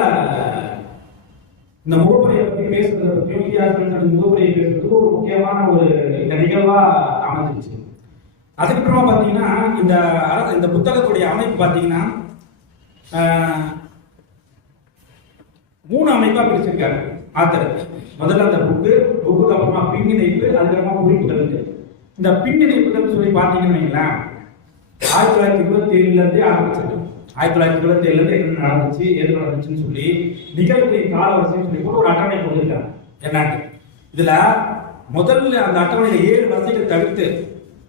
இந்த முகப்புரையை பற்றி பேசுறதை பற்றியும் முகப்புரையை பேசுறதுக்கு ஒரு முக்கியமான ஒரு இந்த நிகழ்வா அமைஞ்சிருச்சு. அதுக்கப்புறமா பாத்தீங்கன்னா இந்த புத்தகத்துடைய அமைப்பு பாத்தீங்கன்னா 3 அமைப்பா பிரிச்சிருக்காரு ஆத்தர். முதல்ல அந்த புக்கு அப்புறமா பின்னிணைப்பு, அதுக்கப்புறமா குறிப்புகள். இந்த பின்னிணைப்புகள் சொல்லி பாத்தீங்கன்னு வைங்களேன், 1927 இருந்தே ஆரம்பிச்சது. 1927 என்ன நடந்துச்சு, எது நடந்துச்சுன்னு சொல்லி நிகழ்வுகளின் கால வரிசைன்னு சொல்லி கூட ஒரு அட்டவணை கொடுத்துருக்காங்க. என்னன்னு இதுல முதல்ல அந்த அட்டவணையில 7 வரிசைகள் தவிர்த்து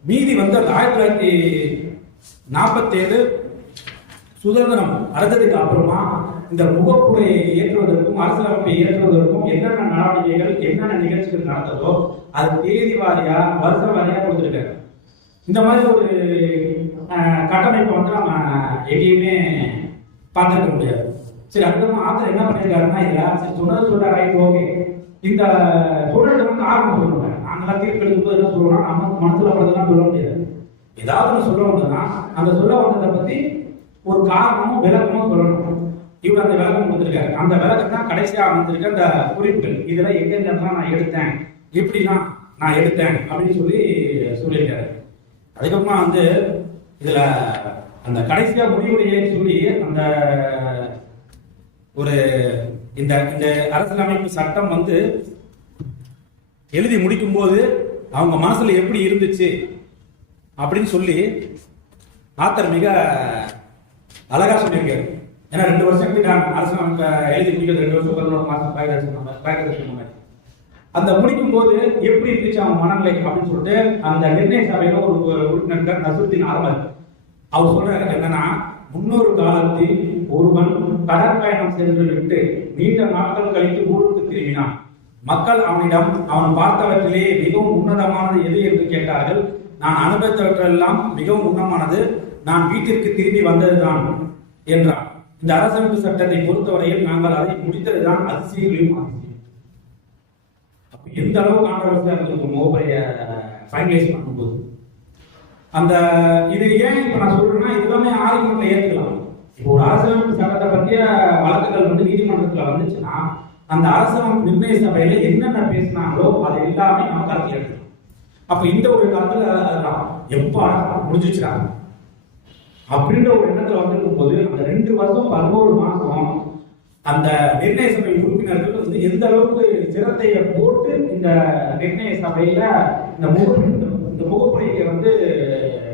மீதி வந்து அந்த 1947 சுதந்திரம் அடைஞ்சதுக்கு அப்புறமா இந்த முகப்புரையை ஏற்றுவதற்கும் அரசியலமைப்பை ஏற்றுவதற்கும் என்னென்ன நடவடிக்கைகள் என்னென்ன நிகழ்ச்சிகள் நடந்ததோ அது தேதி வாரியா வருஷ வாரியா கொடுத்துருக்காரு. இந்த மாதிரி ஒரு கட்டமைப்பை வந்து நம்ம எங்கேயுமே பார்த்துருக்க முடியாது. சரி, அதுக்கப்புறம் ஆத்தர் என்ன பண்ணியிருக்காருன்னா, இதில் சொல்றாரு ரைட் ஓகே, இந்த சொல்றது வந்து ஆரம்பம் சொல்லுவாங்க. நாங்களாம் தீர்ப்பு எழுதும்போது என்ன சொல்றோம்னா, நம்ம மனசுல படுறதுலாம் சொல்ல முடியாது. ஏதாவது ஒன்று சொல்ல வந்ததுன்னா அந்த சொல்ல வந்ததை பத்தி ஒரு காரணமும் விளக்கமும் சொல்லணும். இவர் அந்த விளக்கம் கொடுத்துருக்காரு. அந்த விளக்கம் தான் கடைசியாக அமைஞ்சிருக்க அந்த குறிப்புகள். இதெல்லாம் எங்கெல்லாம் நான் எடுத்தேன், எப்படிலாம் நான் எடுத்தேன் அப்படின்னு சொல்லியிருக்காரு. அதுக்கப்புறமா வந்து இதுல அந்த கடைசியா முடிவுரையேன்னு சொல்லி அந்த ஒரு இந்த அரசியலமைப்பு சட்டம் வந்து எழுதி முடிக்கும் போது அவங்க மனசுல எப்படி இருந்துச்சு அப்படின்னு சொல்லி ஆத்தர் மிக அழகா சொல்லியிருக்காரு. ஏன்னா 2 வருஷத்துக்கு நான் அரசியலமைப்பை எழுதி முடிக்கிறது 2 வருஷம் 11 மாசம் முன்னாடி அந்த முடிக்கும் போது எப்படி இருந்துச்சு அவங்க மனநிலை அப்படின்னு சொல்லிட்டு அந்த நிர்ணய சபையில ஒரு உறுப்பினர் நசுருதீன் அகமது அவர் சொல்றாரு என்னன்னா, முன்னொரு காலத்தில் ஒருவன் கடற்பயணம் சென்று விட்டு நீண்ட நாட்கள் கழித்து ஊருக்கு திரும்பினான். மக்கள் அவனிடம் அவன் பார்த்தவற்றிலே மிகவும் உன்னதமானது எது என்று கேட்டார்கள். நான் அனுபவித்தவற்றெல்லாம் மிகவும் உன்னதமானது, நான் வீட்டிற்கு திரும்பி வந்ததுதான் என்றான். இந்த அரசமைப்பு சட்டத்தை பொறுத்தவரையில் நாங்கள் அதை முடித்ததுதான் அதிசயங்களையும் அதிசயம். அப்ப எந்த அளவு கான்ட்ரவர்சியா இருந்திருக்கும் முகப்புரைய ஃபைனலைஸ் பண்ணும்போது. அந்த இது ஏன் இப்ப நான் சொல்றேன்னா, இதுலாமே ஆர்குமெண்ட்ல ஏத்துக்கலாம். இப்போ ஒரு அரசியலமைப்பு சட்டத்தை பற்றிய வழக்குகள் வந்து நீதிமன்றத்துல வந்துச்சுன்னா அந்த அரசியலமைப்பு நிர்ணய சபையில என்னென்ன பேசினாங்களோ அது எல்லாமே நம்ம கருத்தில் எடுக்கணும். அப்ப இந்த ஒரு கருத்துல எப்ப முடிஞ்சிச்சுனா அப்படின்ற ஒரு எண்ணத்துல வந்திருக்கும் போது அந்த 2 வருஷம் 11 மாசம் அந்த நிர்ணய சபை உறுப்பினர்கள் வந்து எந்த அளவுக்கு சிரத்தைய போட்டு இந்த நிர்ணய சபையில இந்த முகப்புரையை வந்து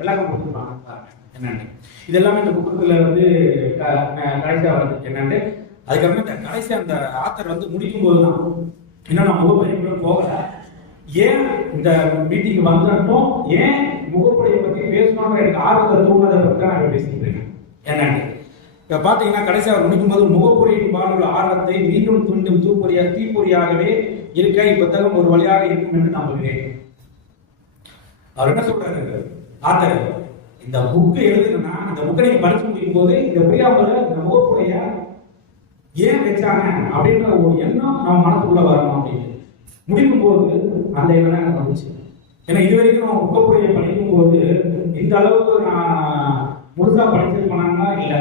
விளக்கம் கொடுத்துருப்பாங்க என்னன்னு. இது எல்லாமே இந்த புத்தகத்துல வந்து கடைசியா வருது என்னன்னு. அதுக்கப்புறம் இந்த கடைசி அந்த ஆத்தர் வந்து முடிக்கும் போதுதான் இன்னும் நான் முகப்புரைக்குள்ள போகல, ஏன் இந்த மீட்டிங் வந்தப்போம், ஏன் முகப்புரையை பத்தி பேசணும்ன்ற எனக்கு ஆர்வத்தை தூண்டதை பற்றி நான் பேசிட்டு இருக்கேன் என்னன்னு. இப்போ பார்த்தீங்கன்னா கடைசி அவர் முடிக்கும் போது முகப்புரையின் பாலுள்ள ஆர்வத்தை மீண்டும் தூண்டும் தீப்பொறியாகவே இருக்க இப்புத்தகம் ஒரு வழியாக இருக்கும் என்று நம்புகிறேன். அவர் என்ன சொல்றாரு ஆத்தர், இந்த புக்கு எழுதுனா இந்த புக்கை நீங்க படிச்சு முடிக்கும் போது இந்த பிரியாம்பல இந்த முகப்புரைய ஏன் வச்சாங்க அப்படின்ற ஒரு எண்ணம் நம்ம மனசுக்குள்ள வரணும் அப்படின்னு முடிக்கும் போது அந்த எண்ணம் எனக்கு வந்துச்சு. ஏன்னா இது வரைக்கும் நம்ம முகப்புரையை படிக்கும் போது இந்த அளவுக்கு நான் முழுசா படிச்சிருப்பானா இல்லை.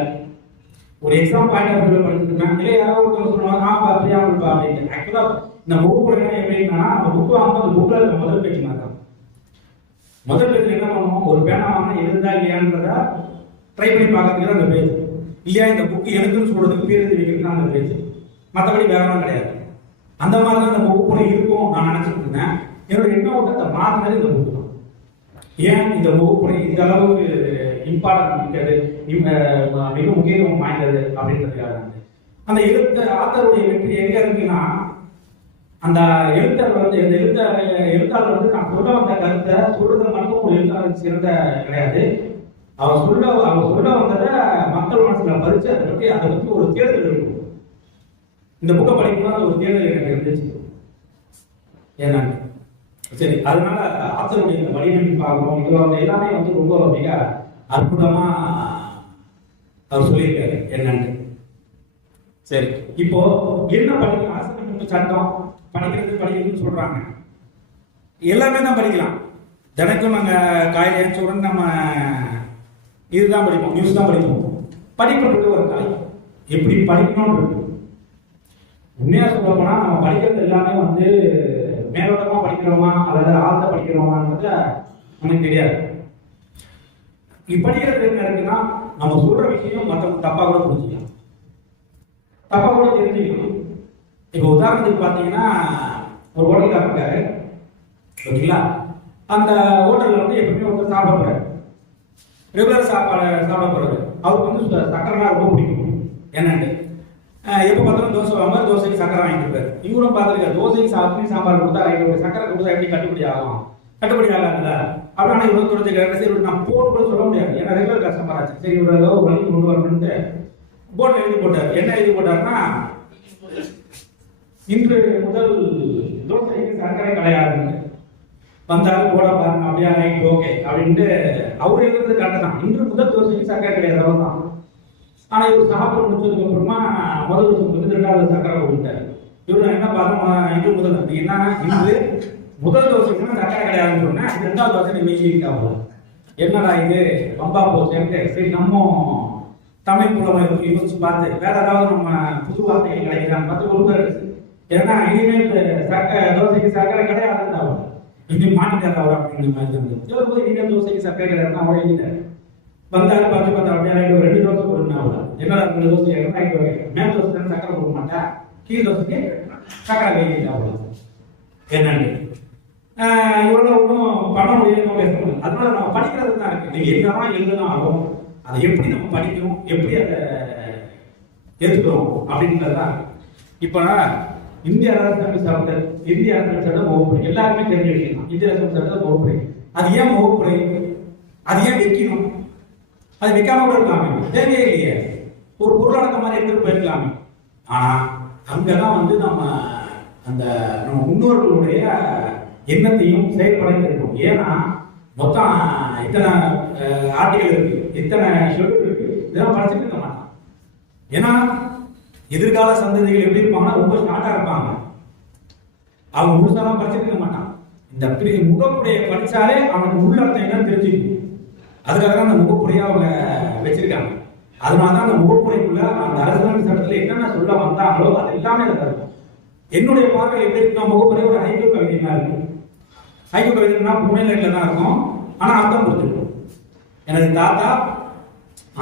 ஒரு எக்ஸாம் பாயிண்ட் ஆஃப் வியூல படிச்சிருக்கேன். இல்லை யாரோ ஒருத்தவங்க சொல்லுவாங்க பிரியாம்பா அப்படின்னு. ஆக்சுவலா இந்த முகப்புரை எப்படின்னா நம்ம புக்கு வாங்க அந்த புக்ல இருக்க முதல் பேச்சு மாதிரி முதல் பேஜ்ல என்ன பண்ணுவோம், ஒரு பேனா வாங்க எழுதா இல்லையான்றத ட்ரை பண்ணி பார்க்கறதுக்கு தான் அந்த பேஜ். இல்லையா இந்த புக்கு எனக்குன்னு சொல்றதுக்கு பேர் எழுதி வைக்கிறது தான் அந்த பேஜ். மற்றபடி வேற ஒன்றும் கிடையாது. அந்த மாதிரி தான் இந்த முகப்புரை இருக்கும் நான் நினைச்சிட்டு இருந்தேன். என்னோட எண்ண ஓட்டத்தை மாற்றினது இந்த புக்கு தான். ஏன் இந்த முகப்புரை இந்த அளவுக்கு இம்பார்ட்டன்ட் இருக்கிறது, மிக முக்கியத்துவம் வாய்ந்தது அப்படின்றதுக்காக அந்த ஆத்தருடைய வெற்றி எங்க இருக்குன்னா, அந்த எழுத்தாளர் வந்து எழுத்தாளர் நான் சொல்ல வந்த கருத்தை சொல்றது மட்டும் ஒரு எழுத்தாளர் சிறந்த கிடையாது. அவர் சொல்ல வந்ததை மக்கள் மனசுல பதிச்சு அதை பத்தி ஒரு தேர்தல் இருக்கும். இந்த புக்கை படிக்கும்போது ஒரு தேர்தல் எனக்கு இருந்துச்சு. ஏன்னா சரி, அதனால ஆத்தருடைய இந்த வடிவமைப்பு பார்க்கணும். இது அவங்க எல்லாமே வந்து ரொம்ப மிக அற்புதமா அவர் சொல்லியிருக்காரு என்னன்னு. சரி, இப்போ என்ன படிக்கலாம், அரசியலமைப்பு சட்டம் படிக்கிறதுன்னு சொல்றாங்க. எல்லாமே தான் படிக்கலாம். தினைக்கும் நாங்க காலையில் எழுந்த உடனே நம்ம இதுதான் படிப்போம், நியூஸ் தான் படிப்போம். படிக்கிறது ஒரு கலை, எப்படி படிக்கணும்னு இருக்கு. உண்மையா சொல்ல போனா நம்ம படிக்கிறது எல்லாமே வந்து மேலோட்டமா படிக்கிறோமா அல்லது ஆழ்ந்த படிக்கிறோமான்றது நமக்கு தெரியாது. படிக்கிறது என்ன இருக்குன்னா, நம்ம சொல்ற விஷயம் மற்றவங்க தப்பா கூட புரிஞ்சுக்கலாம், தப்பா கூட தெரிஞ்சுக்கலாம். இப்போ உதாரணத்துக்கு பார்த்தீங்கன்னா ஒரு ஹோட்டல்காரர் இருக்காரு ஓகேங்களா. அந்த ஹோட்டலில் வந்து எப்பவுமே ஒருத்தர் சாப்பிட போறாரு, ரெகுலர் சாப்பாடு சாப்பிட போறாரு. அவருக்கு வந்து சக்கரைனா ரொம்ப பிடிக்கும். என்னன்னு எப்போ பார்த்தாலும் தோசை வாங்க, தோசைக்கு சக்கரை வாங்கிட்டு இருப்பாரு. இவரும் பார்த்துருக்காரு, தோசைக்கு சாம்பார் கொடுத்தா சக்கரை கொடுத்தா எப்படி கட்டுப்படி ஆகும், கட்டுப்படி ஆகாதுல்ல. அப்படின்னா இவரு தொடர்ந்து சரி நான் போர்டு கூட சொல்ல முடியாது, ஏன்னா ரெகுலர் கஸ்டமர் ஆச்சு. சரி இவர் ஏதோ ஒரு வழி கொண்டு வரணும்ட்டு போர்டில் எழுதி போட்டார். என்ன எழுதி போட்டாருன்னா, இன்று முதல் தோசைக்கு சர்க்கரை கிடையாதுன்னு. வந்தாலும் போட பாருங்க, அப்படியா ரைட் ஓகே அப்படின்ட்டு அவரு எழுதுறது கரெக்ட் தான். இன்று முதல் தோசைக்கு சர்க்கரை கிடையாது, அவ்வளவுதான். ஆனா இவர் சாப்பிட முடிச்சதுக்கு அப்புறமா முதல் வருஷம் வந்து 2வது சர்க்கரை கொடுத்தாரு. இவரு என்ன பாருங்க, இன்று முதல் என்ன இன்று முதல் தோசைக்குன்னா சர்க்கரை கிடையாதுன்னு சொன்னேன், 2வது தோசை வெயிலிக்கா போகும். என்னடா இது பம்பா போச்சேன்ட்டு சரி நம்ம தமிழ் புலமை யோசிச்சு பார்த்து வேற ஏதாவது நம்ம புது வார்த்தைகள் கிடைக்கிறான்னு பார்த்து ஒரு பேர். ஏன்னா இனிமேல் தோசைக்கு சர்க்கரை கிடையாதுன்னு அவர் இனி மாட்டிட்டார் அவர் அப்படிங்கிற மாதிரி இருந்தது. போது இனிமேல் தோசைக்கு சர்க்கரை கிடையாதுன்னு அவர் எழுதிட்டார். வந்தாரு பார்த்து அப்படியே 2 தோசை கொடுங்க அவர். என்ன 2 தோசை மேல் தோசை சர்க்கரை கொடுக்க மாட்டேன், கீழ் தோசைக்கு சர்க்கரை கையிட்டு அவ்வளோ என்னன்னு இவ்வளோ ஒன்றும் பண்ண முடியணும் பேச முடியும். அதனால நம்ம படிக்கிறது தான் இருக்கு. நீங்க என்னதான் எழுதணும் ஆகும், அதை எப்படி நம்ம படிக்கிறோம், எப்படி அதை ஏற்றுக்கிறோம் அப்படின்றதுதான். இப்போ இந்திய அரசியல் சட்டம் வகுப்புரை எல்லாருமே தெரிஞ்ச விஷயம் தான். இந்திய அரசியல் சட்டம் வகுப்புரை, அது ஏன் வகுப்புரை, அது ஏன் வைக்கணும்? அது வைக்காம கூட இருக்கலாமே, தேவையே இல்லையே. ஒரு பொருளாதார மாதிரி எடுத்துட்டு போயிருக்கலாமே. ஆனா அங்கதான் வந்து நம்ம முன்னோர்களுடைய எண்ணத்தையும் செயல்பட இருக்கணும். ஏன்னா மொத்தம் இத்தனை ஆர்டிகல் இருக்கு, இத்தனை ஷெட்யூல் இருக்கு, இதெல்லாம் படிச்சுட்டு இருக்க மாட்டான். ஏன்னா எதிர்கால சந்ததிகள் எப்படி இருப்பாங்கன்னா ரொம்ப ஸ்மார்ட்டா இருப்பாங்க. அவங்க முழுசாலாம் படிச்சுட்டு இருக்க மாட்டான். இந்த முகப்புடைய படிச்சாலே அவனுக்கு உள்ளர்த்தம் என்னன்னு தெரிஞ்சுக்கணும். அதுக்காக தான் அந்த முகப்புரையை அவங்க வச்சிருக்காங்க. அதனாலதான் அந்த முகப்புரைக்குள்ள அந்த அரசியல் சட்டத்துல என்னென்ன சொல்ல வந்தாங்களோ அது எல்லாமே இருக்கும். என்னுடைய பார்வை எப்படி இருக்குன்னா, முகப்புரை ஒரு ஐக்கிய கவிதையா இருக்கும். ஐக்கிய கவிதைனா புனையில தான் இருக்கும், ஆனா அர்த்தம் புரிஞ்சுக்கும். எனது தாத்தா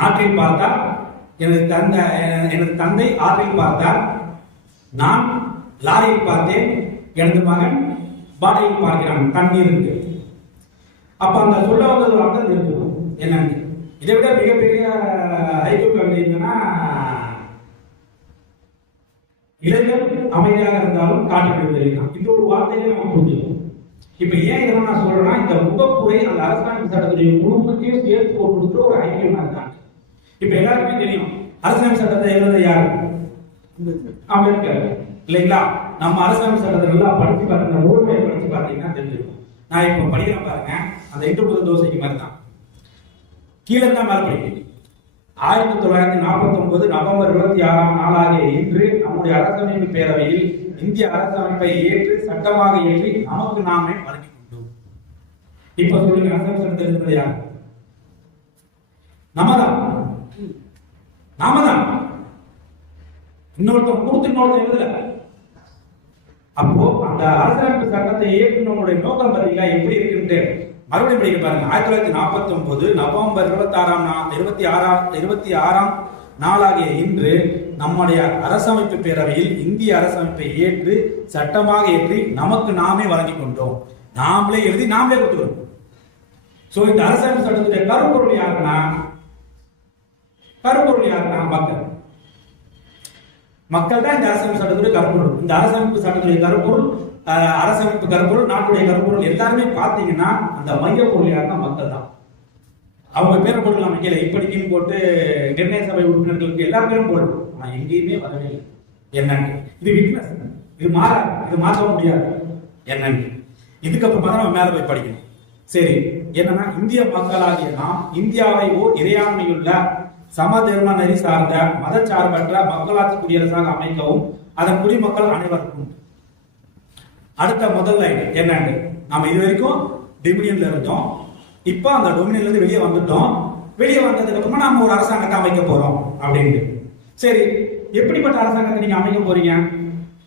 ஆற்றில் பார்த்தா, எனது தந்தை ஆற்றில் பார்த்தார், நான் லாரியில் பார்த்தேன், எனது மகன் பாடையில் பார்க்கிறான், தண்ணீர் இருக்கு. அப்ப அந்த சொல்ல வந்தது ஒரு அர்த்தம் தெரிஞ்சுக்கும் என்னன்னு. இதை விட மிகப்பெரிய ஐக்கிய கவிதை என்னன்னா, இளைஞர் அமைதியாக இருந்தாலும் காட்டுறது இந்த ஒரு வார்த்தையில நம்ம புரிஞ்சுக்கணும். இப்ப ஏன் இதெல்லாம் நான் சொல்றேன்னா, இந்த முகப்புரை அந்த அரசாங்க சட்டத்துடைய முழுமைக்கையும் சேர்த்து கொடுக்குற ஒரு ஐக்கியமா இருக்காங்க. இப்ப எல்லாருக்குமே தெரியும், அரசியலமைப்பு சட்டத்தை எழுதுறது யாரு? அம்பேத்கர் இல்லைங்களா? நம்ம அரசியலமைப்பு சட்டத்தை நல்லா படிச்சு பாருங்க, ஊர்மையை படிச்சு பார்த்தீங்கன்னா தெரிஞ்சிருக்கும். நான் இப்போ படிக்கிறேன் பாருங்க, அந்த இட்டு புது தோசைக்கு மாதிரி தான், கீழே தான் மேல படிக்கிறேன். 1949 நவம்பர் 26ஆம் நாளாகிய இன்று நம்முடைய அரசமைப்பு பேரவையில் இந்திய அரசமைப்பை ஏற்று சட்டமாக ஏற்றி நமக்கு நாமே வழங்கிக் கொண்டோம். இப்ப சொல்லுங்க, அரசமைப்பு சட்டத்தை எழுதுறது யாரு? நாமதான். இன்னொருத்தன் கொடுத்து இன்னொருத்தன் எழுதல. அப்போ அந்த அரசமைப்பு சட்டத்தை ஏற்றுனவங்களுடைய நோக்கம் பார்த்தீங்களா எப்படி இருக்குன்னு மறுபடியும் படிக்க பாருங்க. 1949 நவம்பர் 26ஆம் நாளாகிய இன்று நம்முடைய அரசமைப்பு பேரவையில் இந்திய அரசமைப்பை ஏற்று சட்டமாக ஏற்றி நமக்கு நாமே வழங்கிக் கொண்டோம். நாமளே எழுதி நாமளே கொடுத்துக்கிறோம். சோ இந்த அரசமைப்பு சட்டத்துடைய கருப்பொருள் யாருன்னா மக்கள் தான் இந்த அரசமைப்பு சட்டத்துடைய கருப்பொருள். இந்த அரசமைப்பு சட்டத்துடைய கருப்பொருள், அரசமைப்பு கருப்பொருள், நாட்டுடைய கருப்பொருள் எல்லாருமே பாத்தீங்கன்னா அந்த மைய பொருள் யாருன்னா மக்கள் தான். அவங்க பேரை போட்டு நம்ம கீழே இப்படிக்கும் போட்டு நிர்ணய சபை உறுப்பினர்களுக்கு எல்லா பேரும் போடணும். ஆனா எங்கேயுமே வரவே இல்லை. என்னன்னு இது விட்னஸ், இது மாறாது, இது மாற்ற முடியாது. என்னன்னு இதுக்கப்புறமா தான் நம்ம மேல போய் படிக்கணும். சரி, என்னன்னா இந்திய மக்களாகிய நாம் இந்தியாவை ஓர் இறையாண்மையுள்ள சமதர்ம நெறி சார்ந்த மதச்சார்பற்ற மக்களாட்சி குடியரசாக அமைக்கவும் அதன் குடிமக்கள் அனைவருக்கும். அடுத்த முதல் லைன் என்னன்னு, நம்ம இது வரைக்கும் டொமினியன்ல இருந்தோம், இப்போ அந்த டொமினியன்ல இருந்து வெளியே வந்துட்டோம். வெளியே வந்ததுக்கு அப்புறமா நாம ஒரு அரசாங்கத்தை அமைக்க போறோம் அப்படின்னு. சரி, எப்படிப்பட்ட அரசாங்கத்தை நீங்க அமைக்க போறீங்க?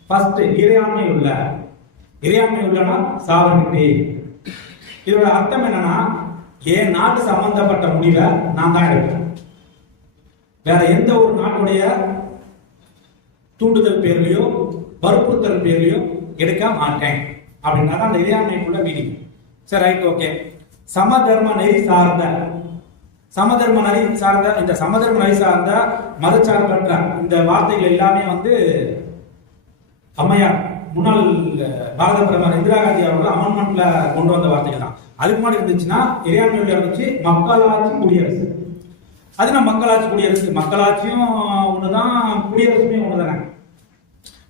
ஃபர்ஸ்ட் இறையாண்மை உள்ளனா சாவரிட்டி. இதோட அர்த்தம் என்னன்னா, என் நாட்டு சம்பந்தப்பட்ட முடிவை நான் தான் எடுப்பேன், வேற எந்த ஒரு நாட்டுடைய தூண்டுதல் பேர்லயோ வற்புறுத்தல் பேர்லயோ எடுக்க மாட்டேன் அப்படின்னா தான் அந்த இறையாண்மைக்குள்ள மீனிங். சரி, ரைட், ஓகே. சமதர்ம நெறி சார்ந்த இந்த சமதர்ம நெறி சார்ந்த மதச்சார்பற்ற இந்த வார்த்தைகள் எல்லாமே வந்து அம்மையார் முன்னாள் பாரத பிரதமர் இந்திரா காந்தி அவர்கள் அமெண்ட்மெண்ட்ல கொண்டு வந்த வார்த்தைகள் தான். அதுக்கு முன்னாடி இருந்துச்சுன்னா இறையாண்மையில் இருந்துச்சு மக்களாட்சி குடியரசு. அது நான் மக்களாட்சி குடியரசு, மக்களாட்சியும் ஒண்ணுதான், குடியரசுமே ஒண்ணுதானே.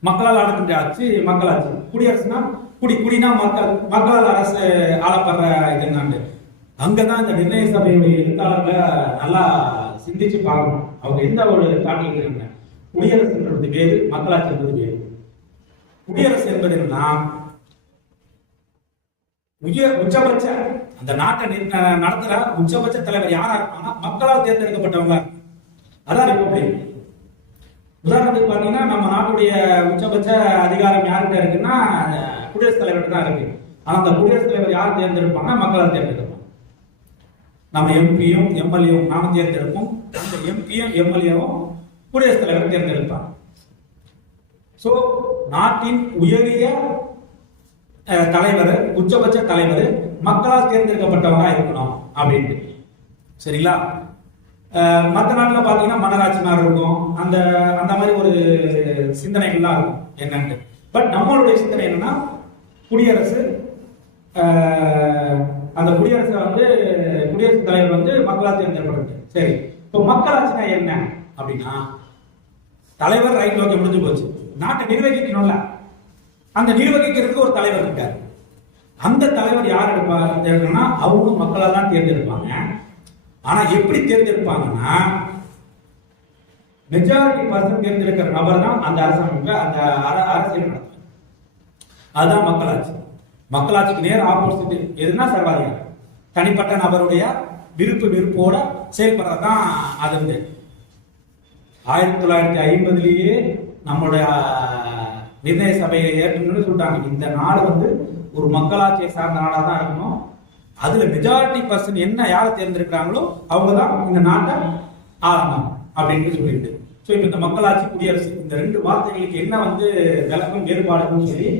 மக்களால் ஆளுகின்ற ஆட்சி மக்களாட்சி, குடியரசுனா குடினா மக்களால் அரசு ஆளப்படுற இது என்னாண்டு. அங்கதான் இந்த நிர்ணய சபையுடைய எழுத்தாளர்களை நல்லா சிந்திச்சு பார்க்கணும். அவங்க எந்த ஒரு தாட்டில் இருக்கிறாங்க. குடியரசுன்றது வேறு, மக்களாட்சி என்பது வேறு. குடியரசு என்பது என்னன்னா உச்சபட்ச அந்த நாட்டை நடத்துற உச்சபட்ச தலைவர் யாரா இருப்பாங்கன்னா மக்களால் தேர்ந்தெடுக்கப்பட்டவங்க, அதான் ரிப்பப்ளிக். உதாரணத்துக்கு பாத்தீங்கன்னா நம்ம நாட்டுடைய உச்சபட்ச அதிகாரம் யார்கிட்ட இருக்குன்னா குடியரசுத் தலைவர் தான் இருக்கு. ஆனா அந்த குடியரசுத் தலைவர் யார் தேர்ந்தெடுப்பாங்கன்னா மக்களால் தேர்ந்தெடுப்பாங்க. நம்ம எம்பியும் எம்எல்ஏவும் நாம தேர்ந்தெடுப்போம், அந்த எம்பியும் எம்எல்ஏவும் குடியரசுத் தலைவர் தேர்ந்தெடுப்பாங்க. சோ நாட்டின் உயரிய தலைவர், உச்சபட்ச தலைவர் மக்களால் தேர்ந்தெடுக்கப்பட்டவங்க இருக்கணும் அப்படின்ட்டு. சரிங்களா? மற்ற நாட்டில் பார்த்தீங்கன்னா மன்னராட்சி மாதிரி இருக்கும், அந்த அந்த மாதிரி ஒரு சிந்தனைகள்லாம் இருக்கும் என்னன்ட்டு. பட் நம்மளுடைய சிந்தனை என்னன்னா குடியரசு, அந்த குடியரசு வந்து குடியரசுத் தலைவர் வந்து மக்களால் தேர்ந்தெடுக்கப்பட்டது. சரி, இப்போ மக்களாட்சினா என்ன அப்படின்னா தலைவர் ரைட் நோக்கி முடிஞ்சு போச்சு, நாட்டை நிர்வகிக்கணும்ல, அந்த நிர்வகிக்கிறதுக்கு ஒரு தலைவர் இருக்காரு. அந்த தலைவர் யார் எடுப்பாருன்னா அவங்களும் மக்களால் தான் தேர்ந்தெடுப்பாங்க. ஆனா எப்படி தேர்ந்தெடுப்பாங்கன்னா மெஜாரிட்டி பர்சன்ட் தேர்ந்தெடுக்கிற நபர் தான் அந்த அரசாங்கத்தை அந்த அரசியல் நடத்தும். அதுதான் மக்களாட்சி. மக்களாட்சிக்கு நேர் ஆப்போசிட் எதுனா சர்வாதிகாரம். தனிப்பட்ட நபருடைய விருப்போட செயல்படுறதுதான் அது. 1950 நம்மளுடைய நிர்ணய சபையை ஏற்கனவே சொல்லிட்டாங்க, இந்த நாடு வந்து ஒரு மக்களாட்சியை சார்ந்த நாடா தான் இருக்கணும். அதுல மெஜாரிட்டி பர்சன் என்ன யாரை தேர்ந்தெடுக்கிறாங்களோ அவங்க தான் இந்த நாட்டை ஆளணும் அப்படின்னு சொல்லிட்டு. ஸோ இப்போ இந்த மக்களாட்சி குடியரசு இந்த ரெண்டு வார்த்தைகளுக்கு என்ன வந்து விளக்கம் வேறுபாடுன்னு சொல்லி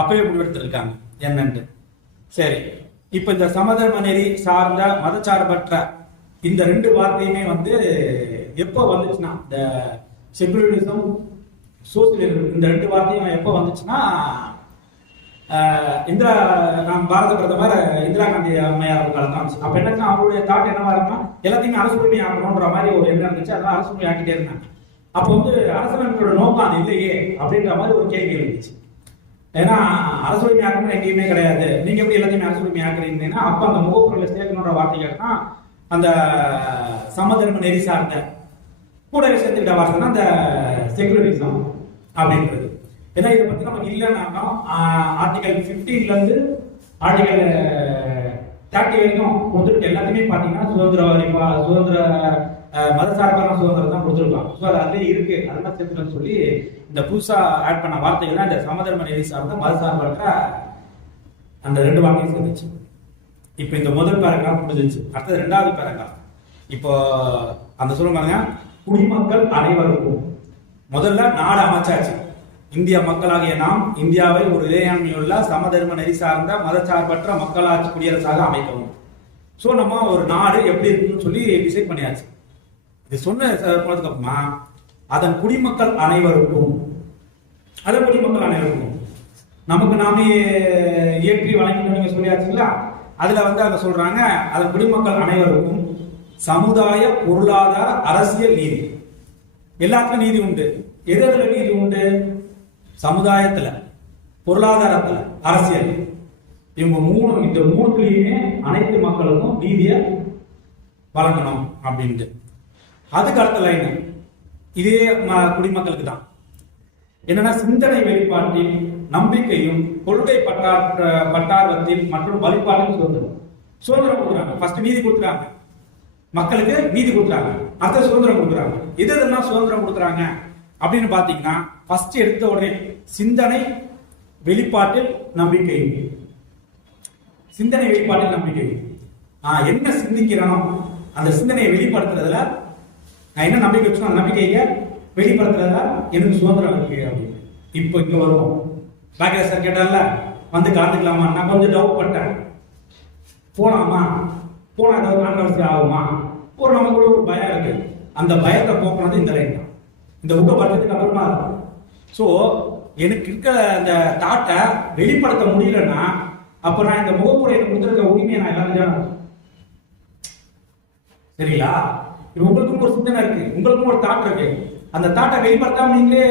அப்பவே முடிவெடுத்திருக்காங்க என்னன்னு. சரி, இப்போ இந்த சமதர்ம நெறி சார்ந்த மதச்சார்பற்ற இந்த ரெண்டு வார்த்தையுமே வந்து எப்போ வந்துச்சுன்னா இந்த செகுலரிசம் சோசியலிசம் இந்த ரெண்டு வார்த்தையும் எப்போ வந்துச்சுன்னா இந்திரா பாரத பிரதமர் இந்திரா காந்தி அம்மையார் காலம் தான் அப்ப என்ன அவருடைய தாட் என்னவா இருக்குன்னா எல்லாத்தையுமே அரசுரிமை ஆக்கணும்ன்ற மாதிரி ஒரு எண்ணம் இருந்துச்சு. அதெல்லாம் அரசுரிமை ஆக்கிட்டே இருந்தாங்க. அப்போ அரசமைப்போட நோக்கம் அது இல்லையே அப்படின்ற மாதிரி ஒரு கேள்வி இருந்துச்சு. ஏன்னா அரசுரிமை ஆக்கணும் எங்கேயுமே கிடையாது, நீங்க எப்படி எல்லாத்தையுமே அரசுரிமை ஆக்குறீங்கன்னா அப்ப அந்த முகப்புறல சேர்க்கணுன்ற வார்த்தைகள் தான் அந்த சமதர்ம நெறி சார்ந்த கூடவே சேர்த்துக்கிட்ட வார்த்தை தான் அந்த செகுலரிசம் அப்படின்றது. ஏன்னா இதை பத்தி நமக்கு இல்லைன்னா ஆர்டிகல் 15ல இருந்து ஆர்டிகல் 30 வரைக்கும் கொடுத்துருக்கு. எல்லாத்தையுமே பாத்தீங்கன்னா சுதந்திர மதசார்பான சுதந்திரம் தான் கொடுத்துருக்காங்க. ஸோ அது அதுலேயே இருக்கு, அதெல்லாம் சேர்த்துன்னு சொல்லி இந்த புதுசா ஆட் பண்ண வார்த்தைகள் தான் இந்த சமதர்ம நெறி சார்ந்த மதசார்பற்ற அந்த 2 வார்த்தையும் சேர்ந்துச்சு. இப்போ இந்த முதல் பேராகிராஃப் முடிஞ்சிச்சு. அடுத்தது 2வது பேராகிராஃப். இப்போ அந்த சொல்லுவாங்க குடிமக்கள் அனைவருக்கும். முதல்ல நாடு அமைச்சாச்சு. இந்திய மக்களாகிய நாம் இந்தியாவை ஒரு இறையாண்மையுள்ள சமதர்ம நெறி சார்ந்த மதச்சார்பற்ற மக்களாட்சி குடியரசாக அமைக்கவும். ஸோ நம்ம ஒரு நாடு எப்படி இருக்குன்னு சொல்லி டிசைட் பண்ணியாச்சு. இது சொன்ன போனதுக்கு அப்புறமா அதன் குடிமக்கள் அனைவருக்கும், அதன் குடிமக்கள் அனைவருக்கும் நமக்கு நாமே இயற்றி வழங்கி சொல்லியாச்சுங்களா. அதுல அங்க சொல்றாங்க அதன் குடிமக்கள் அனைவருக்கும் சமுதாய பொருளாதார அரசியல் நீதி. எல்லாத்துக்கும் நீதி உண்டு. எதுல நீதி உண்டு? சமுதாயத்துல, பொருளாதாரத்துல, அரசியல். இந்த மூணுலயுமே அனைத்து மக்களுக்கும் நீதியை வழங்கணும் அப்படின்ட்டு. அதுக்கு அடுத்த லைன் இதே குடிமக்களுக்கு தான். என்னன்னா சிந்தனை வெளிப்பாட்டில் நம்பிக்கையும் கொள்கை பட்டாளத்தில் மற்றும் வழிபாட்டில் சுதந்திரம் கொடுக்குறாங்க. ஃபர்ஸ்ட் நீதி கொடுக்குறாங்க, மக்களுக்கு நீதி கொடுக்குறாங்க. அடுத்த சுதந்திரம் கொடுக்குறாங்க. இதெல்லாம் சுதந்திரம் கொடுக்குறாங்க அப்படின்னு பாத்தீங்கன்னா ஃபர்ஸ்ட் எடுத்த உடனே சிந்தனை வெளிப்பாட்டில் நம்பிக்கை. சிந்தனை வெளிப்பாட்டில் நம்பிக்கை. என்ன சிந்திக்கிறோம் அந்த சிந்தனையை வெளிப்படுத்துறதுல நான் என்ன நம்பிக்கை வச்சுக்கணும், அந்த நம்பிக்கையை வெளிப்படுத்துறதுல எனக்கு சுதந்திரம் இருக்கு அப்படின்னு. இப்போ இங்க வருவோம். பாக்கிய சார் கேட்டால கலந்துக்கலாமா, நான் கொஞ்சம் டவுட் பட்டேன். போனா ஏதாவது கான்ட்ரவர்சி ஆகுமா, நமக்கு ஒரு பயம் இருக்கு. அந்த பயத்தை போக்குறது இந்த லைன் தான். இந்த புக்கை பார்த்ததுக்கு அப்புறமா இருக்கும். ஸோ எனக்கு இருக்கிற அந்த தாட்டை வெளிப்படுத்த முடியலன்னா அப்ப நான் இந்த முகப்புரையை கொடுத்துருக்க உரிமையை நான் எல்லாரும் சரிங்களா. உங்களுக்கும் ஒரு சிந்தனை இருக்கு, உங்களுக்கும் ஒரு தாட் இருக்கு. அந்த தாட்டை வெளிப்படுத்தாம நீங்களே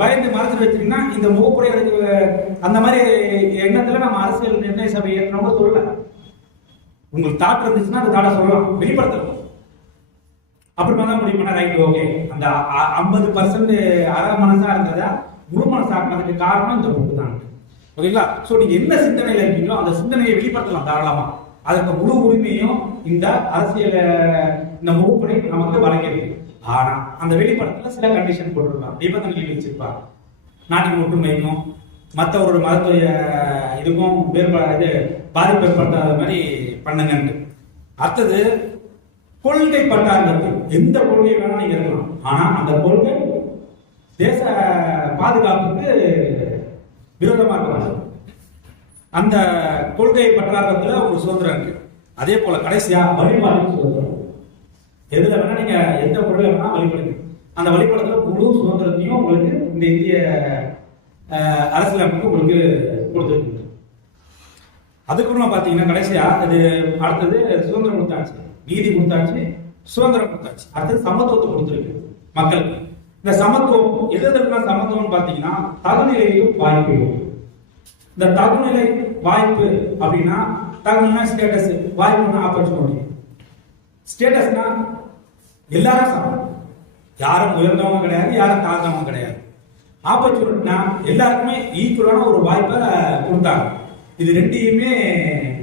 பயந்து மறைச்சு வச்சிருக்கீங்கன்னா இந்த முகப்புரை அந்த மாதிரி எண்ணத்துல நம்ம அரசியல் நிர்ணய சபை ஏற்றவங்க சொல்லல. உங்களுக்கு தாட் இருந்துச்சுன்னா அந்த தாட்டை சொல்லலாம், வெளிப்படுத்தலாம். அப்புறமா தான் முடிவு பண்ண ரைட் ஓகே. அந்த 50% அரை மனசா இருந்ததா முழு மனசாக்குனதுக்கு காரணம் இந்த புக்கு தான். ஓகேங்களா. ஸோ நீங்க என்ன சிந்தனையில இருக்கீங்களோ அந்த சிந்தனையை வெளிப்படுத்தலாம் தாராளமா. அதற்கு முழு உரிமையும் இந்த அரசியல் இந்த முகப்புரை நமக்கு வழங்கியிருக்கு. ஆனா அந்த வெளிப்படத்துல சில கண்டிஷன் போட்டிருப்பாங்க, நிபந்தனைகள் வச்சிருப்பாங்க. நாட்டின் ஒற்றுமைக்கும் மற்ற ஒரு மருத்துவ இதுக்கும் இது பாதிப்பு ஏற்படுத்தாத மாதிரி பண்ணுங்கன்ட்டு. அடுத்தது கொள்கை பட்டாளத்தில் எந்த கொள்கை வேணா நீங்க இருக்கலாம், ஆனா அந்த கொள்கை தேச பாதுகாப்புக்கு விரோதமா இருக்கலாம். அந்த கொள்கை பற்றாக்குறதுல ஒரு சுதந்திரம் இருக்கு. அதே போல கடைசியா வழிபாடு சுதந்திரம். எதுல வேணா நீங்க எந்த பொருளை வேணா வழிபடுங்க. அந்த வழிபடத்துல முழு சுதந்திரத்தையும் உங்களுக்கு இந்த இந்திய அரசியலமைப்பு உங்களுக்கு கொடுத்துருக்கு. அதுக்கப்புறம் பாத்தீங்கன்னா கடைசியா அது அடுத்தது சுதந்திரம் கொடுத்தாச்சு, நீதி கொடுத்தாச்சு, சுதந்திரம் கொடுத்தாச்சு. அடுத்தது சமத்துவத்தை கொடுத்துருக்கு மக்களுக்கு. இந்த சமத்துவம் எதுனா சமத்துவம் பாத்தீங்கன்னா தகுநிலையும் வாய்ப்பையும். இந்த தகுநிலை வாய்ப்பு அப்படின்னா தகுனா ஸ்டேட்டஸ், வாய்ப்புனா ஆப்பர்ச்சுனிட்டி. ஸ்டேட்டஸ்னா எல்லாரும் சமம், யாரும் உயர்ந்தவங்க கிடையாது, யாரும் தாழ்ந்தவங்க கிடையாது. ஆப்பர்ச்சுனிட்டினா எல்லாருக்குமே ஈக்குவலான ஒரு வாய்ப்பை கொடுத்தாங்க. இது ரெண்டையுமே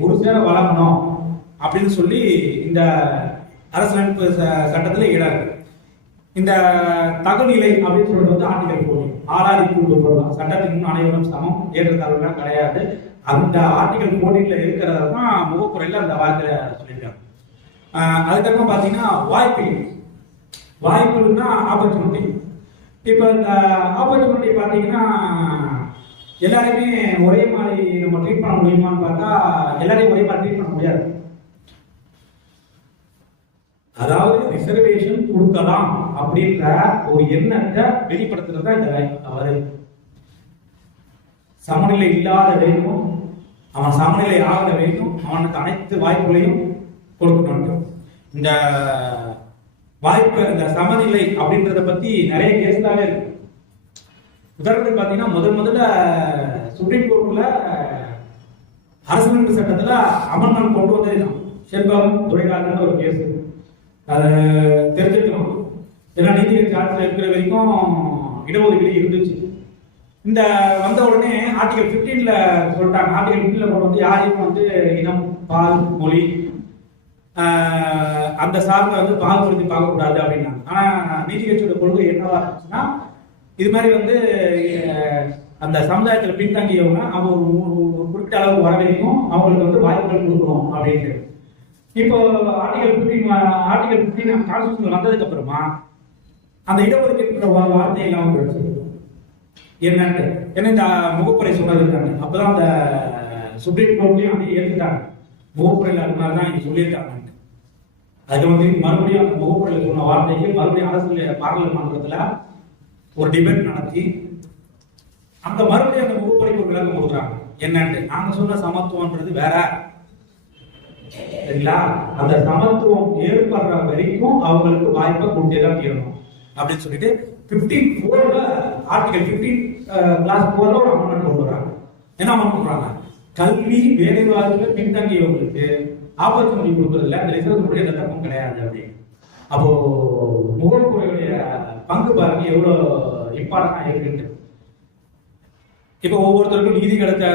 ஒரு சேர வழங்கணும் அப்படின்னு சொல்லி இந்த அரசியலமைப்பு சட்டத்தில் இடம். இந்த தகுநிலை அப்படின்னு சொல்றது ஆர்டிகல் 14 6 சொல்லலாம். சட்டத்தின் முன் அனைவரும் சமம், ஏற்றத்தாழ்வுலாம் கிடையாது. அந்த ஆர்டிகல் 14ல இருக்கிறத தான் முகப்புரையில் அந்த வார்த்தை சொல்லியிருக்காங்க. அதுக்கப்புறம் பார்த்தீங்கன்னா வாய்ப்புன்னா ஆப்பர்ச்சுனிட்டி. இப்போ இந்த ஆப்பர்ச்சுனிட்டி பார்த்தீங்கன்னா எல்லாருமே ஒரே மாதிரி நம்ம ட்ரீட் பண்ண முடியுமான்னு பார்த்தா எல்லாரையும் ஒரே மாதிரி ட்ரீட் பண்ண முடியாது. அதாவது ரிசர்வேஷன் கொடுக்கலாம் அப்படின்ற ஒரு எண்ணத்தை வெளிப்படுத்துறது தான் இந்த வருது. சமநிலை இல்லாத வரைக்கும் அவன் சமநிலை ஆக வரைக்கும் அவனுக்கு அனைத்து வாய்ப்புகளையும் கொடுக்கணும். இந்த வாய்ப்பு, இந்த சமநிலை அப்படின்றத பத்தி நிறைய கேஸ்லாவே இருக்கு. உதாரணத்துக்கு பாத்தீங்கன்னா முதல்ல சுப்ரீம் கோர்ட்ல அரசியலமைப்பு சட்டத்துல அமெண்ட்மெண்ட் கொண்டு வந்தது செல்வம் துரைராஜன் ஒரு கேஸ். அதை தெரிஞ்சுக்கணும். ஏன்னா நீதிபதி சார்ஜ் இருக்கிற வரைக்கும் இடஒதுக்கீடு இருந்துச்சு. இந்த வந்த உடனே ஆர்டிகல் 15ல சொல்லிட்டாங்க. ஆர்டிகல் 15ல கொண்டு வந்து யாரையும் வந்து இனம், பால், மொழி அந்த சார்ந்த வந்து பாகுபடுத்தி பார்க்கக்கூடாது அப்படின்னாங்க. ஆனா நீதி கட்சியோட கொள்கை என்னவா இருந்துச்சுன்னா, இது மாதிரி வந்து அந்த சமுதாயத்தில் பின்தங்கியவங்க அவங்க ஒரு குறிப்பிட்ட அளவு வர வரைக்கும் அவங்களுக்கு வந்து வாய்ப்புகள் கொடுக்கணும் அப்படின்ட்டு. இப்போ ஆர்டிகல் 15 கான்ஸ்டியூஷன் வந்ததுக்கு அப்புறமா அந்த இடஒதுக்கீடு வார்த்தை எல்லாம் என்னன்ட்டு, ஏன்னா இந்த முகப்புரை சொன்னது இருக்காங்க. அப்பதான் அந்த சுப்ரீம் கோர்ட்லயும் அதை ஏற்றுட்டாங்க. முகப்புரையில் அது மாதிரி தான் இங்க சொல்லியிருக்காங்க. அது வந்து மறுபடியும் அந்த முகப்புரையில் சொன்ன வார்த்தைக்கு மறுபடியும் அரசியல் பாராளுமன்றத்துல ஒரு டிபேட் நடத்தி அந்த மறுபடியும் அந்த முகப்புரைக்கு ஒரு விளக்கம் கொடுக்குறாங்க. என்னன்ட்டு, நாங்க சொன்ன சமத்துவம்ன்றது வேற, சரிங்களா? அந்த சமத்துவம் ஏற்படுற வரைக்கும் அவங்களுக்கு வாய்ப்பை கொடுத்தேதான் தீரணும் அப்படின்னு சொல்லிட்டு 15(4)ல ஆர்டிகல் 15(4)ல ஒரு அமெண்ட்மெண்ட் கொண்டு வராங்க. என்ன அமெண்ட் பண்றாங்க? கல்வி வேலைவாய்ப்புல பின்தங்கியவங்களுக்கு ஆப்பர்ச்சுனிட்டி கொடுக்கறதுல அந்த ரிசர்வேஷனுடைய தர்மம் கிடையாது அப்படின்னு. அப்போ முகப்புரையுடைய பங்கு பாருங்க எவ்வளவு இம்பார்ட்டன்டா இருக்குன்னு. இப்போ ஒவ்வொருத்தருக்கும் நீதி கிடைச்ச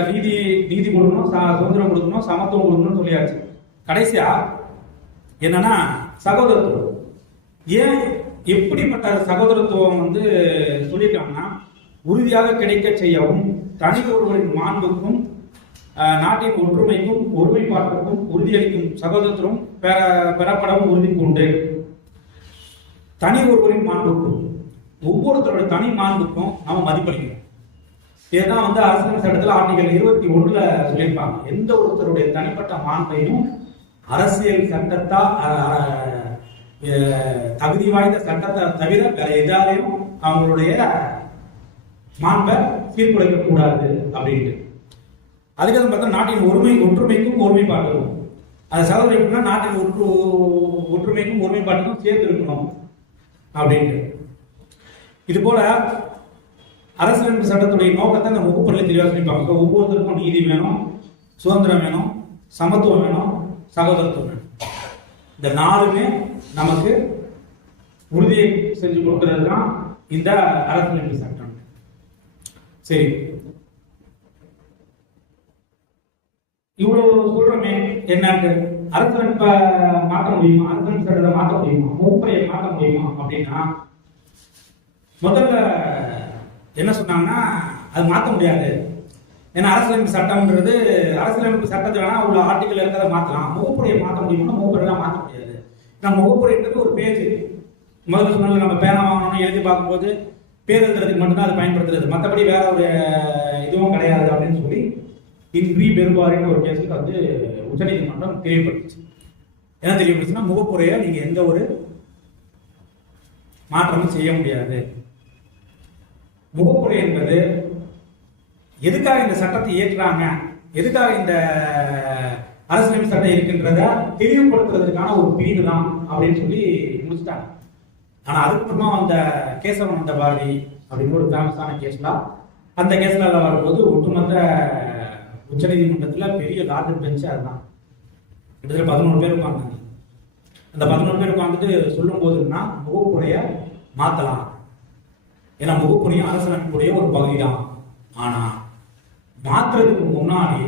நீதி கொடுக்கணும், சுதந்திரம் கொடுக்கணும், சமத்துவம் கொடுக்கணும்னு சொல்லியாச்சு. கடைசியா என்னன்னா சகோதரத்துவம். ஏன் எப்படிப்பட்ட சகோதரத்துவம் வந்து சொல்லியிருக்காங்கன்னா, உறுதியாக கிடைக்க செய்யவும் தனி ஒருவரின் மாண்புக்கும் நாட்டின் ஒற்றுமைக்கும் ஒருமைப்பாட்டுக்கும் உறுதியளிக்கும் சகோதரத்துவம் பெறப்படவும் உறுதி கொண்டு. தனி ஒருவரின் மாண்புக்கும் ஒவ்வொருத்தரோட தனி மாண்புக்கும் நாம மதிப்பளிக்கணும். இதுதான் வந்து அரசியல் சட்டத்தில் ஆர்டிகல் 21ல சொல்லியிருப்பாங்க. எந்த ஒருத்தருடைய தனிப்பட்ட மாண்பையும் அரசியல் சட்டத்தா தகுதி வாய்ந்த சட்டத்தை தவிர வேற எதாலையும் அவங்களுடைய மாண்பை சீர்குலைக்க கூடாது அப்படின்ட்டு. அதுக்கு பார்த்தா நாட்டின் ஒற்றுமைக்கும் ஒருமைப்பாட்டுக்கும் அந்த சகோதரி எப்படின்னா நாட்டின் ஒற்றுமைக்கும் ஒருமைப்பாட்டுக்கும் சேர்த்து இருக்கணும் அப்படின்ட்டு. இது போல அரசியலமைப்பு சட்டத்துடைய நோக்கத்தை அந்த முகப்புரையில் தெளிவாக சொல்லிப்பாங்க. ஒவ்வொருத்தருக்கும் நீதி வேணும், சுதந்திரம் வேணும், சமத்துவம் வேணும், சகோதரத்துவம் வேணும். இந்த நாலுமே நமக்கு உறுதியை செஞ்சு கொடுக்கிறது தான் இந்த அரசியலமைப்பு சட்டம். சரி, இவ்வளவு சொல்றோமே என்னன்னு, அரசியலமைப்பை மாற்ற முடியுமா, அரசியலமைப்பு சட்டத்தை மாற்ற முடியுமா, முகப்புரையை மாற்ற முடியுமா அப்படின்னா முதல்ல என்ன சொன்னாங்கன்னா அது மாற்ற முடியாது. ஏன்னா அரசியலமைப்பு சட்டம்ன்றது அரசியலமைப்பு சட்டத்தை வேணா உள்ள ஆர்டிகல் இருக்கிறத மாற்றலாம். முகப்புரையை மாற்ற முடியும்னா முகப்புரையெல்லாம் மாற்ற முடியாது. நம்ம முகப்புரைன்றது ஒரு பேஜ். முதல்ல சொன்னால நம்ம பேனா வாங்கணும்னு எழுதி பார்க்கும்போது பேர் எழுதுறதுக்கு மட்டும்தான் அது பயன்படுத்துறது, மற்றபடி வேற ஒரு இதுவும் கிடையாது அப்படின்னு சொல்லி இன்றி பெரும்பாரின்னு ஒரு கேஸுக்கு வந்து உச்சநீதிமன்றம் தெளிவுபடுத்துச்சு. என்ன தெளிவுபடுச்சுன்னா, முகப்புரையை நீங்க எந்த ஒரு மாற்றமும் செய்ய முடியாது. முகப்புரை என்பது எதுக்காக இந்த சட்டத்தை இயற்றுறாங்க, எதுக்காக இந்த அரசியலமைப்பு சட்டம் இருக்கின்றத தெளிவுபடுத்துறதுக்கான ஒரு பிரிவு தான் அப்படின்னு சொல்லி முடிச்சுட்டாங்க. ஆனா அதுக்கப்புறமா அந்த கேசவனந்த பாரதி அப்படின்னு ஒரு ஃபேமஸான கேஸ்லாம், அந்த கேஸ்ல வரும்போது ஒட்டுமொத்த உச்சநீதிமன்றத்துல பெரிய லார்ஜ் பெஞ்ச் அதுதான். கிட்டத்தட்ட 11 பேர் உட்கார்ந்தாங்க. அந்த 11 பேர் உட்கார்ந்துட்டு சொல்லும் போதுன்னா முகப்புரைய மாத்தலாம், ஏன்னா முகப்புரையும் அரசியலமைப்புடைய ஒரு பகுதி தான். ஆனா மாற்றுறதுக்கு முன்னாடி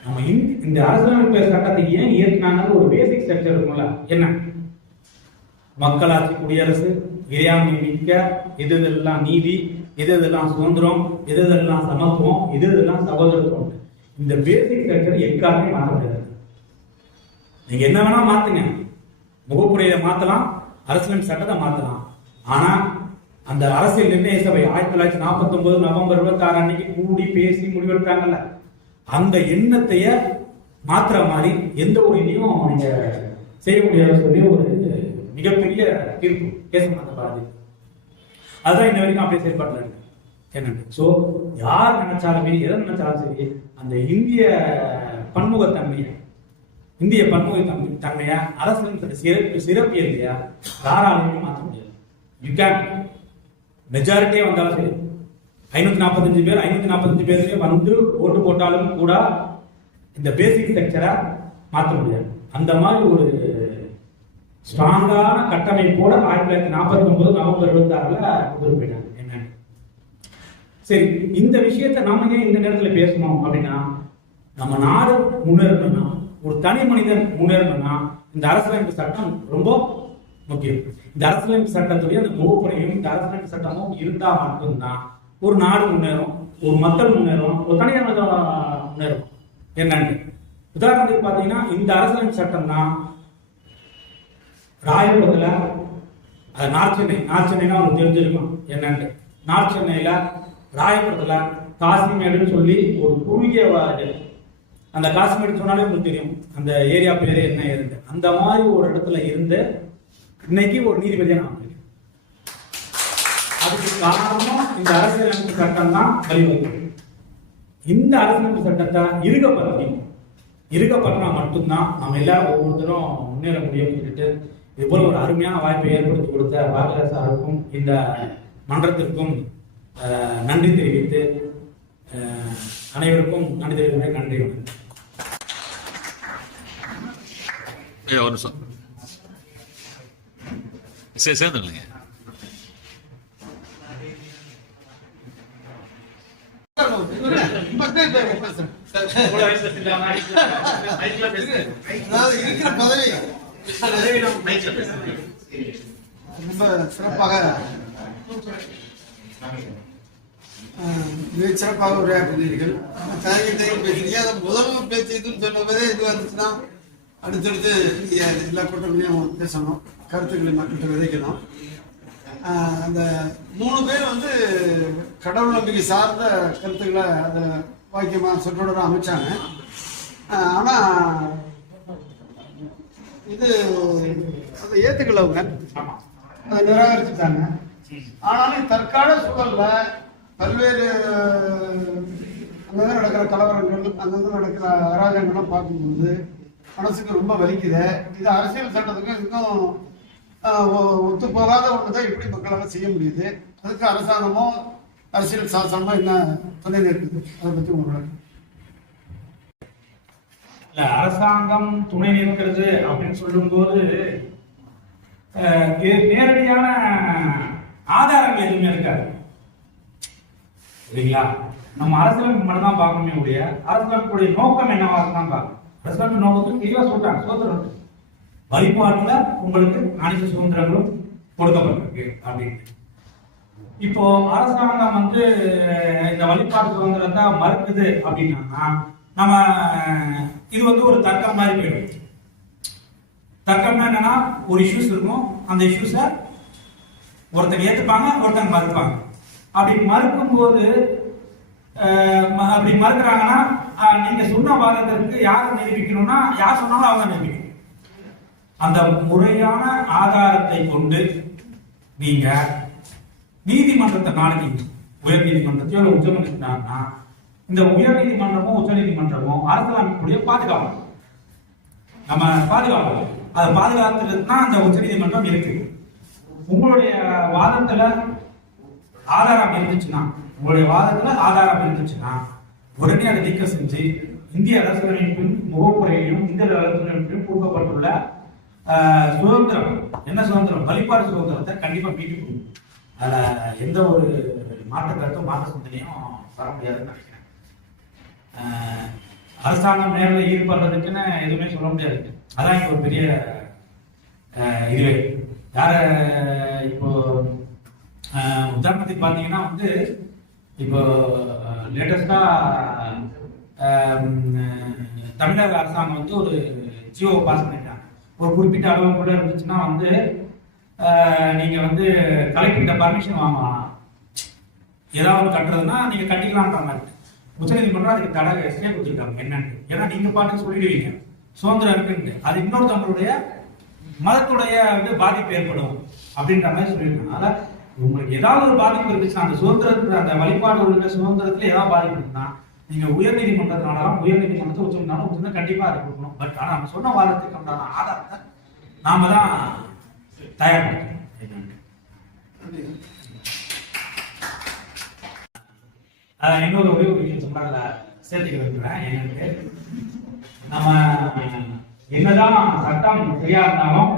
நம்ம இந்த அரசியலமைப்பு சட்டத்தை ஏன் இயற்றினாங்க ஒரு பேசிக் ஸ்ட்ரக்சர் இருக்கும்ல. என்ன மக்களாட்சி, குடியரசு, இறையாண்மை மிக்க, எது இதெல்லாம் நீதி, எது இதெல்லாம் சுதந்திரம், எது இதெல்லாம் சமத்துவம், எது இதெல்லாம் சகோதரத்துவம். இந்த பேசிக் ஸ்ட்ரக்சர் எக்காருமே மாற்ற முடியாது. நீங்க என்ன வேணா மாத்துங்க, முகப்புரையை மாத்தலாம், அரசியலமைப்பு சட்டத்தை மாத்தலாம். ஆனா அந்த அரசியல் நிர்ணய சபை 1949 நவம்பர் 26 அன்னைக்கு கூடி பேசி முடிவெடுத்தாங்கல்ல, அந்த எண்ணத்தைய மாத்திர மாதிரி எந்த ஒரு இதையும் நீங்க செய்ய முடியாது சொல்லி ஒரு மிகப்பெரிய தீர்ப்பு கேசவனந்த பாரதி. அதுதான் இந்த வரைக்கும் அப்படியே செயல்பாட்டில் இருக்கு. என்னன்னு. ஸோ யார் நினைச்சாலுமே எதை நினைச்சாலும் சரி அந்த இந்திய பன்முகத்தன்மையை அரசியல் சிறப்பு இல்லையா தாராளமே மாற்ற முடியாது. யூ கேன் மெஜாரிட்டியே வந்தாலும் சரி 545 பேருமே வந்து ஓட்டு போட்டாலும் கூட இந்த பேசிக் ஸ்ட்ரக்சரை மாற்ற முடியாது. அந்த மாதிரி ஒரு ஸ்ட்ராங்கான கட்டமைப்போட 1949 நவம்பர் 26 கொண்டு போயிட்டாங்க. என்ன சரி, இந்த விஷயத்தை நாம ஏன் இந்த நேரத்தில் பேசணும் அப்படின்னா, நம்ம நாடு முன்னேறணும்னா, ஒரு தனி மனிதன் முன்னேறணும்னா இந்த அரசியலமைப்பு சட்டம் ரொம்ப முக்கியம். இந்த அரசியலமைப்பு சட்டத்துடைய அந்த முகப்புறையும் இந்த அரசியலமைப்பு சட்டமும் இருந்தா மட்டும்தான் ஒரு நாடு முன்னேறும், ஒரு மக்கள் முன்னேறும், ஒரு தனியார் முன்னேறும். என்னன்னு உதாரணத்துக்கு பாத்தீங்கன்னா, இந்த அரசியலமைப்பு சட்டம் தான் ராயபுரத்துல நார்த் சென்னைனா உங்களுக்கு தெரிஞ்சிருக்கும். என்னன்னு நார்த் சென்னையில ராயபுரத்துல காசிமேடுன்னு சொல்லி ஒரு குறுகிய அந்த காசிமேடு சொன்னாலே உங்களுக்கு தெரியும் அந்த ஏரியா பேரு என்ன இருந்து. அந்த மாதிரி ஒரு இடத்துல இருந்து இன்னைக்கு ஒரு நீதிபதியா நான் அதுக்கு காரணம் இந்த அரசியலமைப்பு சட்டம் தான் வழிவகுக்கும். இந்த அரசியலமைப்பு சட்டத்தை இருக்கப்பட்டனா மட்டும்தான் நம்ம எல்லாரும் ஒவ்வொருத்தரும் முன்னேற முடியும்னு சொல்லிட்டு இது போல ஒரு அருமையான வாய்ப்பை ஏற்படுத்தி கொடுத்த பாரதிய சாருக்கும் இந்த மன்றத்திற்கும் நன்றி தெரிவித்து அனைவருக்கும் நன்றி தெரிவிக்கிறேன். நன்றி. ஒரு நிமிஷம் சேர்ந்துங்களீங்க. இருக்கிற பதவி ரொம்ப சிறப்பாக மிக சிறப்பாக உரையாற்றினீர்கள். தயவு பேசுறீங்க. அதை முதல்வர் பேசியதுன்னு சொன்னபோதே இது வந்துச்சுன்னா அடுத்தடுத்து எல்லா கூட்டங்களையும் பேசணும், கருத்துக்களை மக்கள்கிட்ட விதைக்கணும். அந்த 3 பேர் வந்து கடவுள் நம்பிக்கை சார்ந்த கருத்துக்களை அதை வாக்கியமாக சொற்றொடர அமைச்சாங்க. ஆனால் இது அதை ஏற்றுக்கல, அவங்க அதை நிராகரிச்சுட்டாங்க. ஆனாலும் தற்கால சூழல்ல பல்வேறு அங்கங்கே நடக்கிற கலவரங்கள், அங்கங்கே நடக்கிற அராஜகங்கள்லாம் பார்க்கும்போது மனசுக்கு ரொம்ப வலிக்குது. இது அரசியல் சட்டத்துக்கும் இதுக்கும் ஒத்து போகாத ஒன்று தான் எப்படி மக்களால் செய்ய முடியுது. அதுக்கு அரசாங்கமோ அரசியல் சாசனமோ என்ன துணை நிற்குது, அதை பற்றி உங்களுக்கு அரசாங்கம் துணை நிற்கிறது அப்படின்னு சொல்லும்போது நேரடியான ஆதாரங்கள் எதுவுமே இருக்காது இல்லைங்களா. நம்ம அரசியலமைப்பு மட்டும் தான் பார்க்கணுமே ஒழிய அரசியலமைப்புடைய நோக்கம் என்னவா தான் பார்க்கணும். அரசியலமைப்பு நோக்கத்துக்கு தெளிவா சொல்றாங்க, சுதந்திரம் வழிபாட்டுல உங்களுக்கு அனைத்து சுதந்திரங்களும் கொடுக்கப்பட்டிருக்கு அப்படின்னு. இப்போ அரசாங்கம் வந்து இந்த வழிபாட்டு சுதந்திரத்தை மறுக்குது அப்படின்னா நம்ம இது வந்து ஒரு தர்க்கம் மாதிரி போயிடும். தர்க்கம்னா என்னன்னா, ஒரு இஷ்யூஸ் இருக்கும், அந்த இஷ்யூஸை ஒருத்தங்க ஏற்றுப்பாங்க, ஒருத்தங்க மறுப்பாங்க. அப்படி மறுக்கும் போது அப்படி மறுக்கிறாங்கன்னா நீங்க சொன்ன வாதத்திற்கு யார் நிரூபிக்கணும்னா யார் சொன்னாலும் அவங்க நிரூபிக்கணும். அந்த முறையான ஆதாரத்தை கொண்டு நீங்க நீதிமன்றத்தை நாளைக்கு உயர் நீதிமன்றத்தையோ உச்ச நீதிமன்றம்னா இந்த உயர் நீதிமன்றமோ உச்ச நீதிமன்றமோ அரசியலமைப்புடைய பாதுகாப்பு நம்ம பாதுகாக்கணும். அதை பாதுகாத்துறது தான் அந்த உச்ச நீதிமன்றம் இருக்கு. உங்களுடைய வாதத்துல ஆதாரம் இருந்துச்சுன்னா உடனே அதை நீக்கம் செஞ்சு இந்திய அரசியலமைப்பின் முகப்புறையையும் இந்திய அரசியலமைப்பிலும் கொடுக்கப்பட்டுள்ள சுதந்திரம், என்ன சுதந்திரம், வழிபாடு சுதந்திரத்தை கண்டிப்பா மீட்டு கொடுக்கும். அதுல எந்த ஒரு மாற்ற கருத்தும் மாற்ற சிந்தனையும் வர முடியாதுன்னு நினைக்கிறேன். அரசாங்கம் நேரில் ஈடுபடுறதுக்குன்னு எதுவுமே சொல்ல முடியாது. அதான் இப்போ ஒரு பெரிய இதுவே. யார இப்போ உதாரணத்துக்கு பார்த்தீங்கன்னா வந்து இப்போ லேட்டஸ்டா தமிழக அரசாங்கம் வந்து ஒரு ஜியோ பாஸ் பண்ணிட்டாங்க. ஒரு குறிப்பிட்ட அளவுக்குள்ள இருந்துச்சுன்னா வந்து நீங்க வந்து கலெக்டர்கிட்ட பர்மிஷன் வாங்கலாம், ஏதாவது கட்டுறதுன்னா நீங்க கட்டிக்கலான்ற மாதிரி. உச்சநீதிமன்றம் அதுக்கு தடை எஸ்டே கொடுத்துருக்காங்க. என்னன்னு, ஏன்னா நீங்க பாட்டு சொல்லிடுவீங்க சுதந்திரம் இருக்குன்னு, அது இன்னொருத்தவங்களுடைய மதத்துடைய வந்து பாதிப்பு ஏற்படும் அப்படின்ற மாதிரி சொல்லியிருக்காங்க. அதனால உங்களுக்கு ஏதாவது ஒரு பாதிப்பு இருந்துச்சுன்னா அந்த சுதந்திரத்துல அந்த வழிபாடு உள்ள சுதந்திரத்துல ஏதாவது பாதிப்பு இருக்குன்னா நீங்க உயர்நீதிமன்றத்தினாலும் உயர்நீதிமன்றத்தை உச்சநீதிமன்றம் கண்டிப்பா அதை கொடுக்கணும். பட் ஆனா நம்ம சொன்ன வாதத்துக்கு உண்டான ஆதாரத்தை நாம தான் தயார்படுத்தணும். இன்னொரு ஒரே ஒரு விஷயம் சொன்னால சேர்த்துக்க விரும்புகிறேன். என்னன்னு நம்ம என்னதான் சட்டம் சரியா இருந்தாலும்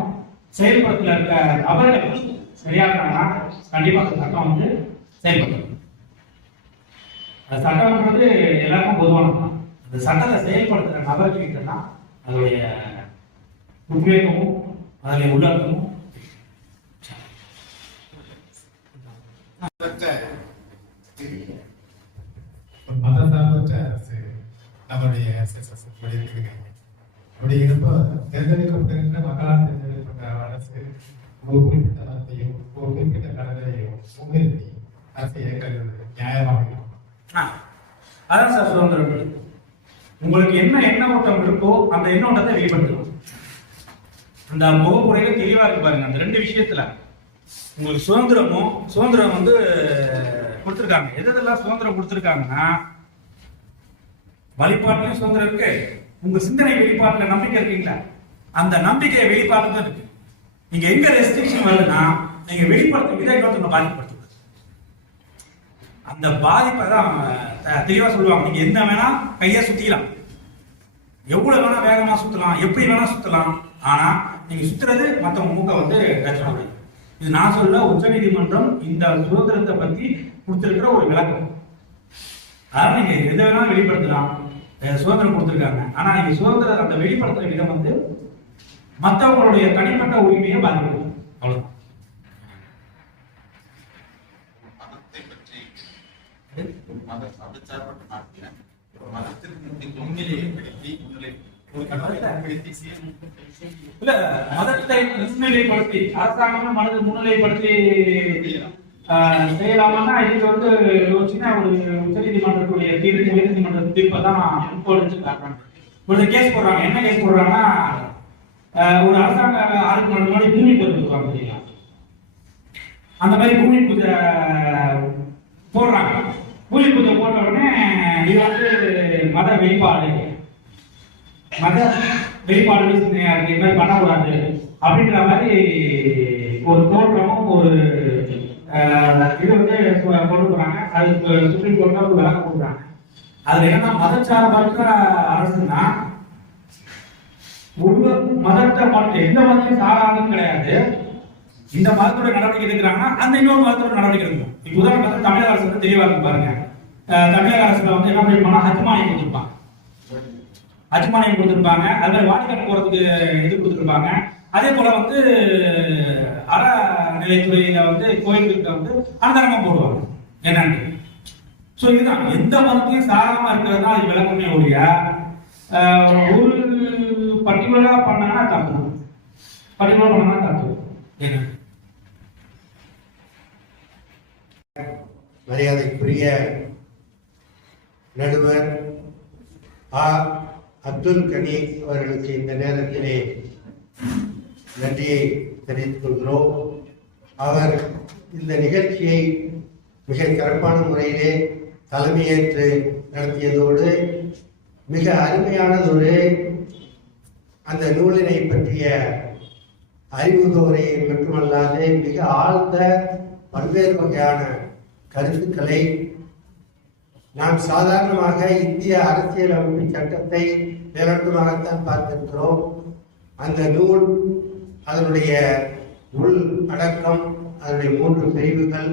செயல்படுத்தல இருக்க நபர்கள் சரியா இருந்தாங்கன்னா கண்டிப்பா அந்த சட்டம் வந்து செயல்படுத்தணும். அந்த சட்டம்ன்றது எல்லாருக்கும் பொதுவானதுதான். அந்த சட்டத்தை செயல்படுத்துற நபர்கிட்ட தான் அதோடைய உத்வேகமும் அதனுடைய உள்ளர்த்தமும் மதசார்பற்ற அரசு நம்முடைய அப்படி இருப்ப தேர்ந்தெடுக்கப்படுகின்ற மக்களால் தேர்ந்தெடுக்கப்பட்ட அரசு ஒரு குறிப்பிட்ட மதத்தையும் ஒரு குறிப்பிட்ட கடலையும் முன்னிறுத்தி அரசு இயக்கிறது நியாயமாக இருக்கும். அதான் சார் சுதந்திரம். உங்களுக்கு என்ன எண்ணோட்டம் இருக்கோ அந்த எண்ணோட்டத்தை வெளிப்படுத்தணும். அந்த முகப்புறையில தெளிவா இருக்கு பாருங்க. அந்த ரெண்டு விஷயத்துல உங்களுக்கு சுதந்திரம் வந்து கொடுத்துருக்காங்க. எதெல்லாம் சுதந்திரம் கொடுத்துருக்காங்கன்னா வழிபாட்டுலயும் சுதந்திரம் இருக்கு, உங்க சிந்தனை வெளிப்பாட்டுல நம்பிக்கை இருக்கீங்களா, அந்த நம்பிக்கையை வெளிப்பாடு தான் இருக்கு. நீங்க எங்க ரெஸ்ட்ரிக்ஷன் வருதுன்னா நீங்க வெளிப்படுத்தும் விதை இன்னொருத்தவங்க பாதிப்படுத்தும். அந்த பாதிப்பை தான் தெளிவா சொல்லுவாங்க. நீங்க என்ன வேணா கையை சுத்திக்கலாம், எவ்வளவு வேணா வேகமா சுத்தலாம், எப்படி வேணா சுத்தலாம். ஆனா நீங்க சுத்துறது மத்தவங்க மூக்க வந்து கஷ்டப்படும். இது நான் சொல்ல உச்சநீதிமன்றம் இந்த சுதந்திரத்தை பத்தி கொடுத்திருக்கிற ஒரு விளக்கம். அதனால நீங்க எதை வேணாலும் வெளிப்படுத்தலாம், சுதந்திரம் கொடுத்திருக்காங்க. ஆனா நீங்க சுதந்திரம் அந்த வெளிப்படுத்துற விதம் வந்து மற்றவங்களுடைய தனிப்பட்ட உரிமையை பாதிக்கிறது. அவ்வளவுதான். இல்ல மதத்தை முன்னிலைப்படுத்தி அரசாங்கமே மனதை முன்னிலைப்படுத்தி செய்யலாமா? இதுக்கு வந்து ஒரு சின்ன ஒரு உச்சநீதிமன்றத்துடைய தீர்ப்பு உயர்நீதிமன்ற தீர்ப்பை தான் ஒரு கேஸ் போடுறாங்க. என்ன கேஸ் போடுறாங்கன்னா ஒரு அரசாங்க ஆளுக்கு முன்னாடி பூமி பூஜை போடுவாங்க தெரியுங்களா? அந்த மாதிரி பூமி பூஜை போடுறாங்க. பூமி பூஜை போட்ட உடனே இது வந்து மத வெளிப்பாடு இது மாதிரி பண்ணக்கூடாது அப்படின்ற மாதிரி ஒரு தோற்றமும் ஒரு இது வந்து கொண்டு போறாங்க. அதுக்கு சுப்ரீம் கோர்ட்ல ஒரு விளக்கம் கொடுக்குறாங்க. அதுல என்னன்னா மதச்சார்பற்ற அரசுன்னா ஒரு மதத்தை மட்டும் எந்த மதத்தையும் சாராதுன்னு கிடையாது. இந்த மதத்தோட நடவடிக்கை எடுக்கிறாங்கன்னா அந்த இன்னொரு மதத்தோட நடவடிக்கை எடுக்கணும். இப்போ உதாரணத்துக்கு தமிழக அரசு வந்து தெளிவா இருக்கு பாருங்க. தமிழக அரசுல வந்து என்ன பண்ணிருப்பாங்கன்னா ஹஜ்மானியம் கொடுத்துருப்பாங்க. ஹஜ்மானியம் கொடுத்துருப்பாங்க. அது மாதிரி வாடிக்கை போறதுக்கு இது கொடுத்துருப்பாங்க. அதே போல வந்து அறநிலைத்துறையில வந்து கோயில்கிட்ட வந்து அன்னதானமா போடுவாங்க என்னன்னு. ஸோ இதுதான் எந்த மதத்தையும் சாராம இருக்கிறது தான் அது விளக்கமே ஒழிய ஒரு பர்டிகுலரா பண்ணா தப்பு, பர்டிகுலரா பண்ணா தப்பு. என்ன மரியாதைக்குரிய நடுவர் அப்துல் கனி அவர்களுக்கு இந்த நேரத்திலே நன்றியை தெரிவித்துக் கொள்கிறோம். அவர் இந்த நிகழ்ச்சியை மிக சிறப்பான முறையிலே தலைமையேற்று நடத்தியதோடு மிக அருமையானதொரு அந்த நூலினை பற்றிய அறிமுக உரையை மட்டுமல்லாது மிக ஆழ்ந்த பல்வேறு வகையான கருத்துக்களை நாம் சாதாரணமாக இந்திய அரசியல் அமைப்பு சட்டத்தை நிரந்தரமாகத்தான் பார்த்திருக்கிறோம். அந்த நூல் அதனுடைய உள் அடக்கம், அதனுடைய 3 பிரிவுகள்,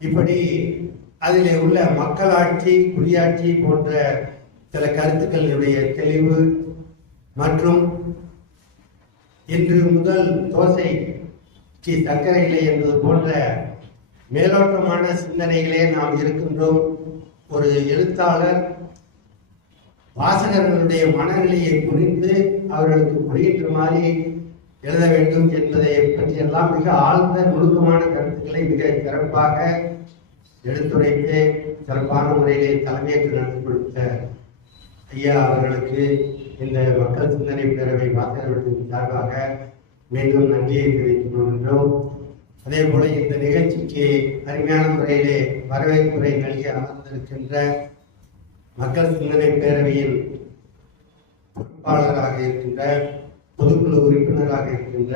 இப்படி அதிலே உள்ள மக்களாட்சி குடியாட்சி போன்ற சில கருத்துக்களுடைய தெளிவு மற்றும் இன்று முதல் தோசை சர்க்கரை இல்லை என்பது போன்ற மேலோட்டமான சிந்தனைகளே நாம் இருக்கின்றோம். ஒரு எழுத்தாளர் வாசகர்களுடைய மனநிலையை புரிந்து அவர்களுக்கு புரிகின்ற மாதிரி எழுத வேண்டும் என்பதை பற்றியெல்லாம் மிக ஆழ்ந்த நுணுக்கமான கருத்துக்களை மிக சிறப்பாக எடுத்துரைத்து சிறப்பான முறையிலே தலைமையேற்று நடத்தி கொடுத்த ஐயா அவர்களுக்கு இந்த மக்கள் சிந்தனை பேரவை வாசகர்களுக்கு சார்பாக மீண்டும் நன்றியை தெரிவித்துக் கொள்கின்றோம். அதே போல இந்த நிகழ்ச்சிக்கு அருமையான முறையிலே வரவேற்புரை நல்கி அமர்ந்திருக்கின்ற மக்கள் சிந்தனை பேரவையின் பொறுப்பாளராக இருக்கின்ற பொதுக்குழு உறுப்பினராக இருக்கின்ற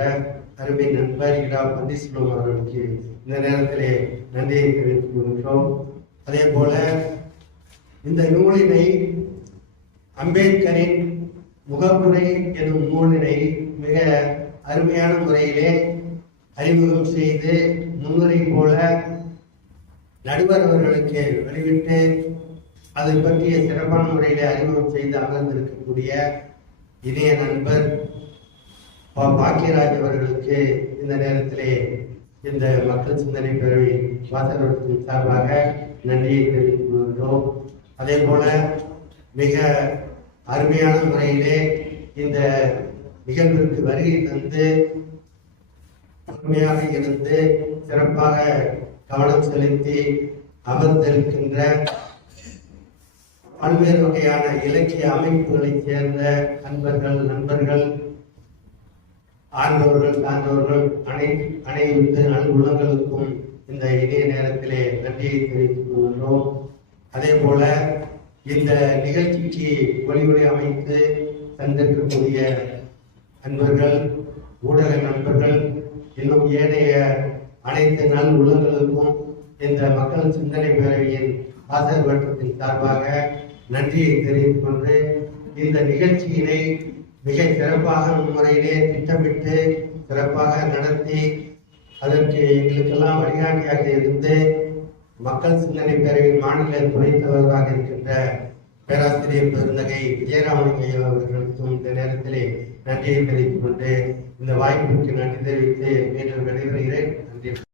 அருமை நண்பர் இரா பன்னீர்செல்வம் அவர்களுக்கு இந்த நேரத்திலே நன்றியை தெரிவித்துக் கொள்கிறோம். அதே போல இந்த நூலினை அம்பேத்கரின் முகப்புரை எனும் நூலினை மிக அருமையான முறையிலே அறிமுகம் செய்து முன்னுரை போல நடுவர் அவர்களுக்கு வெளிவிட்டு அதை பற்றிய சிறப்பான முறையிலே அறிமுகம் செய்து அமர்ந்திருக்கக்கூடிய இணைய நண்பர் பாக்கியராஜ் அவர்களுக்கு இந்த நேரத்திலே இந்த மக்கள் சிந்தனை பேரவை வாசகத்தின் சார்பாக நன்றியை தெரிவித்துக் கொள்கிறோம். அதே போல மிக அருமையான முறையிலே இந்த நிகழ்விற்கு வருகை தந்து பொறுமையாக இருந்து சிறப்பாக கவனம் செலுத்தி அமர்ந்திருக்கின்ற பல்வேறு வகையான இலக்கிய அமைப்புகளைச் சேர்ந்த நண்பர்கள் ஆண்டவர்கள் சார்ந்தவர்கள் அனைத்து நல் உள்ளங்களுக்கும் இந்த இணைய நேரத்திலே நன்றியை தெரிவித்துக் கொள்கிறோம். அதே போல இந்த நிகழ்ச்சிக்கு ஒளிவுரை அமைத்து தந்திருக்கக்கூடிய நண்பர்கள், ஊடக நண்பர்கள், இன்னும் ஏனைய அனைத்து நல் உள்ளங்களுக்கும் இந்த மக்கள் சிந்தனை பேரவையின் வாசகர் வட்டத்தின் சார்பாக நன்றியை தெரிவித்துக் கொண்டு இந்த நிகழ்ச்சியினை மிக சிறப்பாக முறையிலே திட்டமிட்டு சிறப்பாக நடத்தி அதற்கு எங்களுக்கெல்லாம் வழிகாட்டியாக இருந்து மக்கள் சிந்தனை பேரவையின் மாநில துணைத் தலைவராக இருக்கின்ற பேராசிரியர் பெருந்தகை விஜயராமலிங்க அவர்களுக்கும் இந்த நேரத்திலே நன்றியை தெரிவித்துக் கொண்டு இந்த வாய்ப்புக்கு நன்றி தெரிவித்து மீண்டும் விடைபெறுகிறேன். நன்றி.